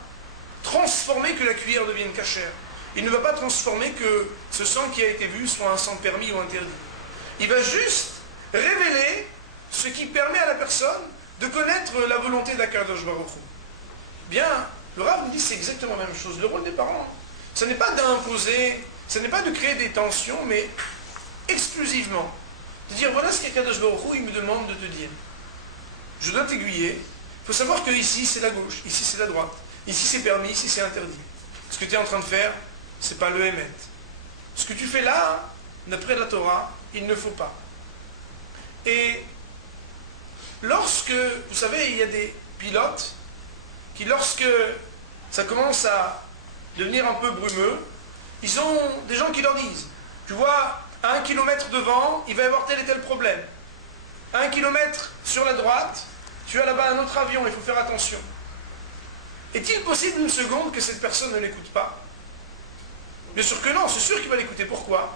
transformer que la cuillère devienne cachère. Il ne va pas transformer que ce sang qui a été vu soit un sang permis ou interdit. Il va juste révéler ce qui permet à la personne de connaître la volonté d'Akadosh Baruch Hu. Bien, le Rav nous dit c'est exactement la même chose. Le rôle des parents, ce n'est pas d'imposer, ce n'est pas de créer des tensions, mais exclusivement de dire voilà ce qu'Akadosh Baruch Hu il me demande de te dire. Je dois t'aiguiller. Il faut savoir que ici c'est la gauche, ici c'est la droite, ici c'est permis, ici c'est interdit. Ce que tu es en train de faire, c'est pas le Hémet. Ce que tu fais là, d'après la Torah, il ne faut pas. Et lorsque, vous savez, il y a des pilotes qui, lorsque ça commence à devenir un peu brumeux, ils ont des gens qui leur disent, tu vois, à 1 kilomètre devant, il va y avoir tel et tel problème. À 1 kilomètre sur la droite, tu as là-bas un autre avion, il faut faire attention. Est-il possible une seconde que cette personne ne l'écoute pas? Bien sûr que non, c'est sûr qu'il va l'écouter. Pourquoi?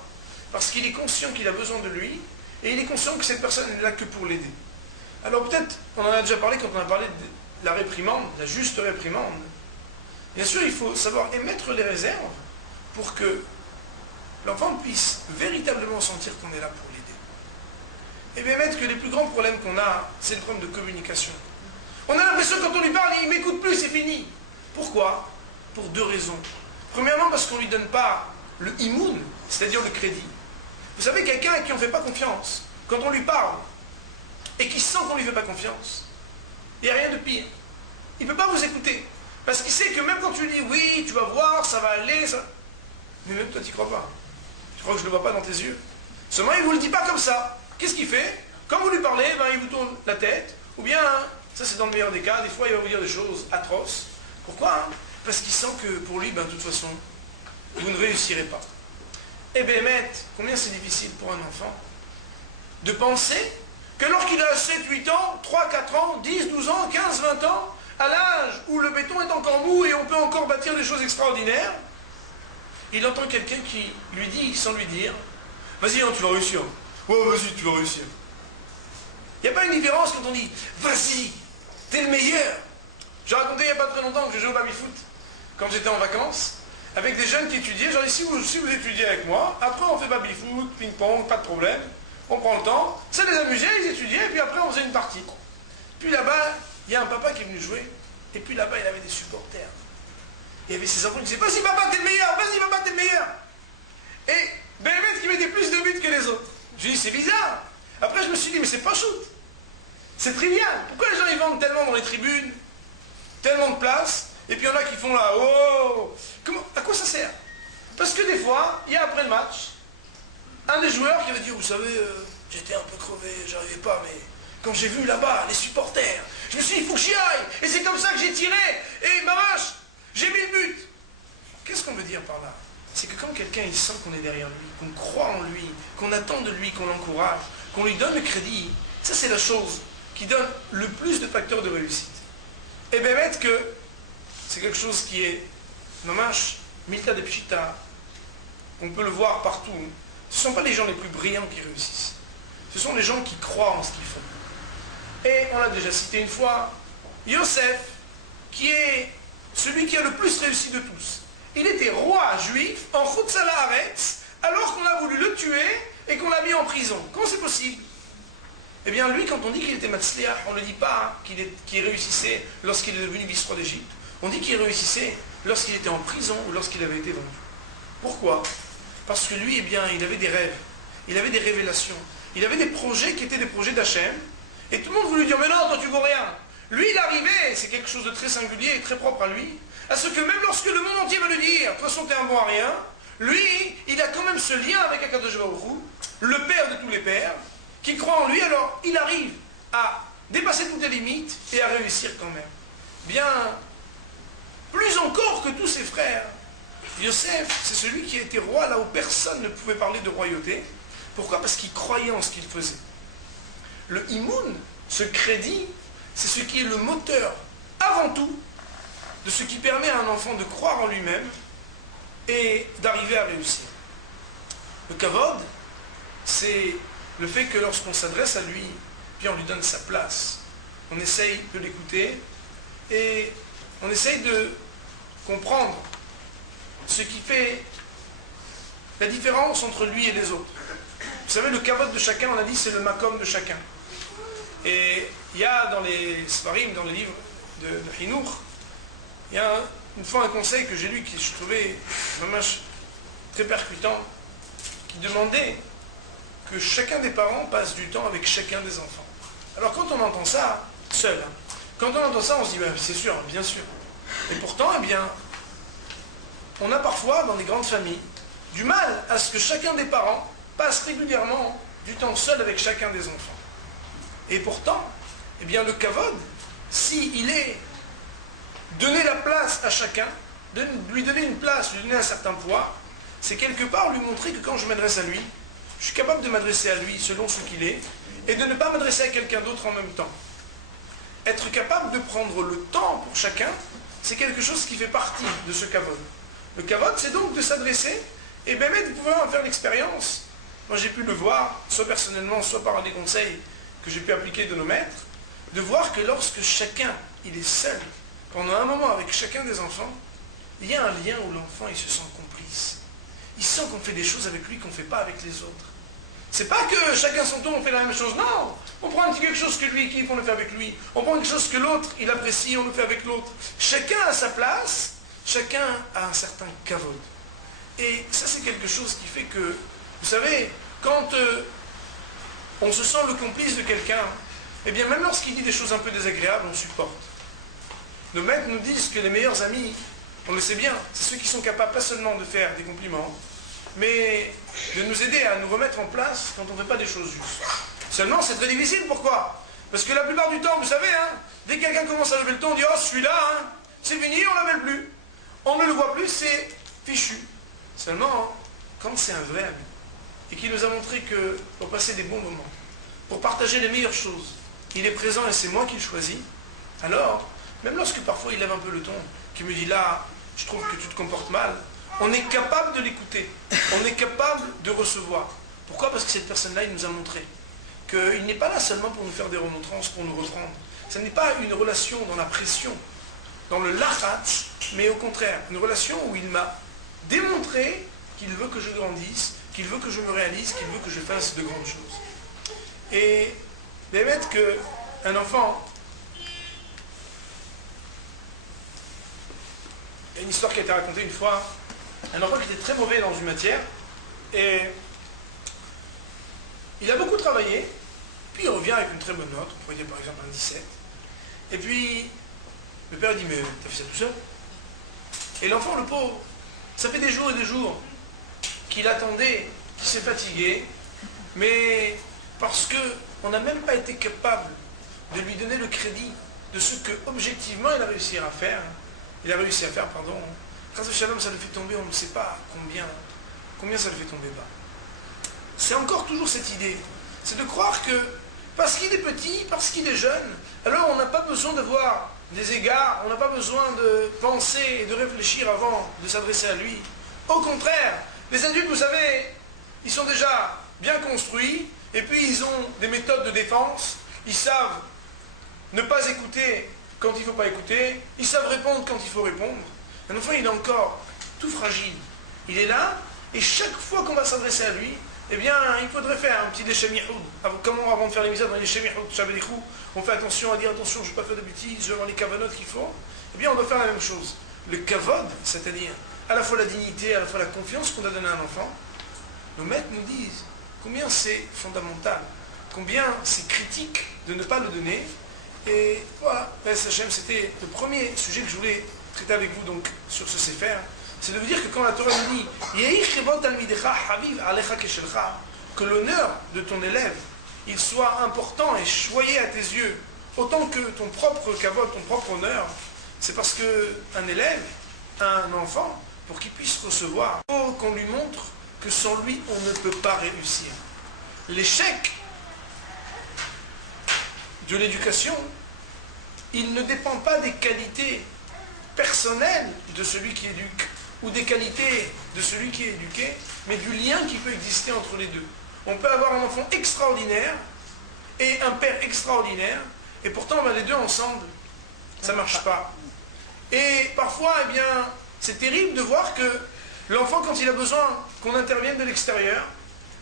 Parce qu'il est conscient qu'il a besoin de lui, et il est conscient que cette personne n'est là que pour l'aider. Alors peut-être, on en a déjà parlé quand on a parlé de la réprimande, la juste réprimande. Bien sûr, il faut savoir émettre les réserves pour que l'enfant puisse véritablement sentir qu'on est là pour l'aider. Et bien mettre que les plus grands problèmes qu'on a, c'est le problème de communication. On a l'impression quand on lui parle, il ne m'écoute plus, c'est fini. Pourquoi? Pour 2 raisons. Premièrement, parce qu'on ne lui donne pas le imoun, c'est-à-dire le crédit. Vous savez, quelqu'un à qui on ne fait pas confiance, quand on lui parle, et qui sent qu'on ne lui fait pas confiance, il n'y a rien de pire. Il ne peut pas vous écouter. Parce qu'il sait que même quand tu lui dis, oui, tu vas voir, ça va aller, ça... Mais même toi, tu n'y crois pas. Tu crois que je ne le vois pas dans tes yeux. Seulement, il ne vous le dit pas comme ça. Qu'est-ce qu'il fait? Quand vous lui parlez, ben, il vous tourne la tête, ou bien, ça c'est dans le meilleur des cas, des fois il va vous dire des choses atroces. Pourquoi? Parce qu'il sent que pour lui, ben, de toute façon, vous ne réussirez pas. Eh bien, combien c'est difficile pour un enfant de penser que lorsqu'il a 7, 8 ans, 3, 4 ans, 10, 12 ans, 15, 20 ans, à l'âge où le béton est encore mou et on peut encore bâtir des choses extraordinaires, il entend quelqu'un qui lui dit, sans lui dire, vas-y, hein, tu vas réussir. Ouais, vas-y, tu vas réussir. Il n'y a pas une différence quand on dit, vas-y, t'es le meilleur. J'ai raconté il n'y a pas très longtemps que je jouais au baby-foot quand j'étais en vacances, avec des jeunes qui étudiaient. Genre, si vous étudiez avec moi, après on fait baby-foot, ping-pong, pas de problème. On prend le temps, ça les amusait, ils étudiaient, et puis après on faisait une partie. Puis là-bas, il y a un papa qui est venu jouer, et puis là-bas, il avait des supporters. Il y avait ses enfants qui disaient, vas-y papa, t'es le meilleur, vas-y papa, t'es le meilleur. Et Béhémet qui mettait plus de buts que les autres. Je lui ai dit, c'est bizarre. Après, je me suis dit, mais c'est pas shoot. C'est trivial. Pourquoi les gens ils vendent tellement dans les tribunes, tellement de place, et puis il y en a qui font là, oh, à quoi ça sert? Parce que des fois, il y a après le match, un des joueurs qui va dire, vous savez, j'étais un peu crevé, j'arrivais pas, mais quand j'ai vu là-bas les supporters, je me suis dit, il faut que j'y aille, et c'est comme ça que j'ai tiré, et ma vache, j'ai mis le but. Qu'est-ce qu'on veut dire par là? C'est que quand quelqu'un il sent qu'on est derrière lui, qu'on croit en lui, qu'on attend de lui, qu'on l'encourage, qu'on lui donne le crédit, ça c'est la chose qui donne le plus de facteurs de réussite. Et bien mettre que c'est quelque chose qui est, mamash, mita de pshita, on peut le voir partout. Ce ne sont pas les gens les plus brillants qui réussissent. Ce sont les gens qui croient en ce qu'ils font. Et on l'a déjà cité une fois, Yosef, qui est celui qui a le plus réussi de tous. Il était roi juif en Chutz Haaretz, alors qu'on a voulu le tuer, et qu'on l'a mis en prison. Comment c'est possible? Eh bien, lui, quand on dit qu'il était Matzliach, on ne dit pas qu'il réussissait lorsqu'il est devenu vice-roi d'Égypte. On dit qu'il réussissait lorsqu'il était en prison ou lorsqu'il avait été vendu. Pourquoi? Parce que lui, eh bien, il avait des rêves, il avait des révélations, il avait des projets qui étaient des projets d'Hachem, et tout le monde voulait lui dire, mais non, toi tu vaux rien. Lui, il arrivait, c'est quelque chose de très singulier et très propre à lui, à ce que même lorsque le monde entier va lui dire, de toute façon, t'es un bon à rien, lui, il a quand même ce lien avec Akadosh Baruch Hu, le père de tous les pères, qui croit en lui, alors il arrive à dépasser toutes les limites et à réussir quand même. Bien, plus encore que tous ses frères, Yosef, c'est celui qui a été roi là où personne ne pouvait parler de royauté. Pourquoi? Parce qu'il croyait en ce qu'il faisait. Le imoun, ce crédit, c'est ce qui est le moteur, avant tout, de ce qui permet à un enfant de croire en lui-même et d'arriver à réussir. Le kavod, c'est le fait que lorsqu'on s'adresse à lui, puis on lui donne sa place, on essaye de l'écouter et on essaye de comprendre ce qui fait la différence entre lui et les autres. Vous savez, le kavod de chacun, on a dit, c'est le makom de chacun. Et il y a dans les Sfarim, dans les livres de Hinour, il y a une fois un conseil que j'ai lu, qui je trouvais vraiment très percutant, qui demandait que chacun des parents passe du temps avec chacun des enfants. Alors quand on entend ça, seul, quand on entend ça, on se dit, ben, c'est sûr, bien sûr. Et pourtant, eh bien, on a parfois, dans des grandes familles, du mal à ce que chacun des parents passe régulièrement du temps seul avec chacun des enfants. Et pourtant, eh bien, le kavod, s'il est donner la place à chacun, de lui donner une place, lui donner un certain poids, c'est quelque part lui montrer que quand je m'adresse à lui, je suis capable de m'adresser à lui selon ce qu'il est, et de ne pas m'adresser à quelqu'un d'autre en même temps. Être capable de prendre le temps pour chacun, c'est quelque chose qui fait partie de ce kavod. Le kavod, c'est donc de s'adresser, et bien vous pouvez en faire l'expérience. Moi j'ai pu le voir, soit personnellement, soit par des conseils que j'ai pu appliquer de nos maîtres, de voir que lorsque chacun, il est seul, pendant un moment avec chacun des enfants, il y a un lien où l'enfant, il se sent complice. Il sent qu'on fait des choses avec lui qu'on ne fait pas avec les autres. C'est pas que chacun son tour, on fait la même chose. Non, on prend quelque chose que lui kiffe, on le fait avec lui. On prend quelque chose que l'autre, il apprécie, on le fait avec l'autre. Chacun a sa place, chacun a un certain kavod. Et ça, c'est quelque chose qui fait que, vous savez, quand on se sent le complice de quelqu'un, eh bien, même lorsqu'il dit des choses un peu désagréables, on supporte. Nos maîtres nous disent que les meilleurs amis, on le sait bien, c'est ceux qui sont capables pas seulement de faire des compliments, mais de nous aider à nous remettre en place quand on ne fait pas des choses justes. Seulement, c'est très difficile, pourquoi? Parce que la plupart du temps, vous savez, dès que quelqu'un commence à lever le ton, on dit « Oh, celui-là, c'est fini, on ne l'appelle plus. » On ne le voit plus, c'est fichu. Seulement, quand c'est un vrai ami, et qui nous a montré que pour passer des bons moments, pour partager les meilleures choses, il est présent et c'est moi qui le choisis, alors, même lorsque parfois il lève un peu le ton, qui me dit là, je trouve que tu te comportes mal, on est capable de l'écouter, on est capable de recevoir. Pourquoi? Parce que cette personne-là, il nous a montré qu'il n'est pas là seulement pour nous faire des remontrances, pour nous reprendre. Ce n'est pas une relation dans la pression, dans le lachat, mais au contraire, une relation où il m'a démontré qu'il veut que je grandisse, qu'il veut que je me réalise, qu'il veut que je fasse de grandes choses. Et d'émettre qu'un enfant, il y a une histoire qui a été racontée une fois, un enfant qui était très mauvais dans une matière, et il a beaucoup travaillé, puis il revient avec une très bonne note, on pourrait dire par exemple un 17, et puis le père dit « mais t'as fait ça tout seul ?» Et l'enfant, le pauvre, ça fait des jours et des jours qu'il attendait, qu'il s'est fatigué, mais parce qu'on n'a même pas été capable de lui donner le crédit de ce que objectivement il a réussi à faire, pardon. Grâce au shalom, ça le fait tomber, on ne sait pas combien ça le fait tomber bas. C'est encore toujours cette idée, c'est de croire que parce qu'il est petit, parce qu'il est jeune, alors on n'a pas besoin d'avoir des égards, on n'a pas besoin de penser et de réfléchir avant de s'adresser à lui. Au contraire, les adultes, vous savez, ils sont déjà bien construits, et puis ils ont des méthodes de défense, ils savent ne pas écouter quand il ne faut pas écouter, ils savent répondre quand il faut répondre. Un enfant, il est encore tout fragile. Il est là, et chaque fois qu'on va s'adresser à lui, eh bien, il faudrait faire un petit déchet mihoud. Comment avant de faire les mitzvot dans les déchets mihoud, Shabbat, on fait attention à dire attention, je ne vais pas faire de bêtises, je vais avoir les kavanotes qu'il faut. Eh bien, on doit faire la même chose. Le kavod, c'est-à-dire à la fois la dignité, à la fois la confiance qu'on a donnée à un enfant, nos maîtres nous disent combien c'est fondamental, combien c'est critique de ne pas le donner. Et voilà, c'était le premier sujet que je voulais traiter avec vous donc sur ce Sefer. C'est de vous dire que quand la Torah nous dit que l'honneur de ton élève il soit important et choyé à tes yeux autant que ton propre kavod, ton propre honneur, c'est parce qu'un élève, un enfant, pour qu'il puisse recevoir, il faut qu'on lui montre que sans lui on ne peut pas réussir. L'échec de l'éducation, il ne dépend pas des qualités personnelles de celui qui éduque ou des qualités de celui qui est éduqué, mais du lien qui peut exister entre les deux. On peut avoir un enfant extraordinaire et un père extraordinaire, et pourtant les deux ensemble, ça ne marche pas. Et parfois, eh bien, c'est terrible de voir que l'enfant, quand il a besoin qu'on intervienne de l'extérieur,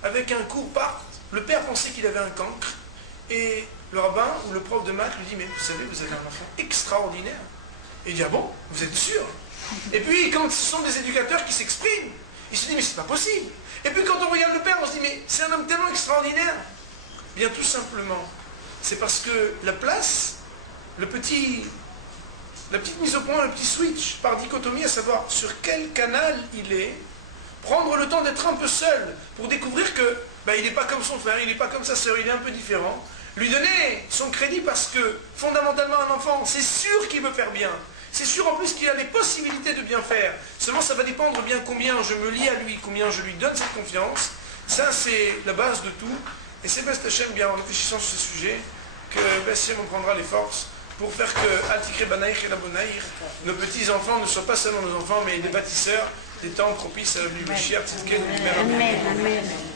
avec un cours part, le père pensait qu'il avait un cancre, et le rabbin ou le prof de maths lui dit, mais vous savez, vous avez un enfant extraordinaire. Et il dit, ah bon, vous êtes sûr? Et puis, quand ce sont des éducateurs qui s'expriment, il se dit, mais c'est pas possible. Et puis, quand on regarde le père, on se dit, mais c'est un homme tellement extraordinaire. Bien, tout simplement, c'est parce que la place, la petite mise au point, le petit switch par dichotomie, à savoir sur quel canal il est, prendre le temps d'être un peu seul pour découvrir que il n'est pas comme son frère, il n'est pas comme sa sœur, il est un peu différent. Lui donner son crédit parce que, fondamentalement, un enfant, c'est sûr qu'il veut faire bien. C'est sûr en plus qu'il a les possibilités de bien faire. Seulement, ça va dépendre bien combien je me lie à lui, combien je lui donne cette confiance. Ça, c'est la base de tout. Et c'est Best Hachem, bien en réfléchissant sur ce sujet, que Best Hachem prendra les forces pour faire que Altikre Banaïr et la Bonaïr, nos petits-enfants ne soient pas seulement nos enfants, mais des bâtisseurs des temps propices à la venue du Mashiach, Tzidkenu, Amen.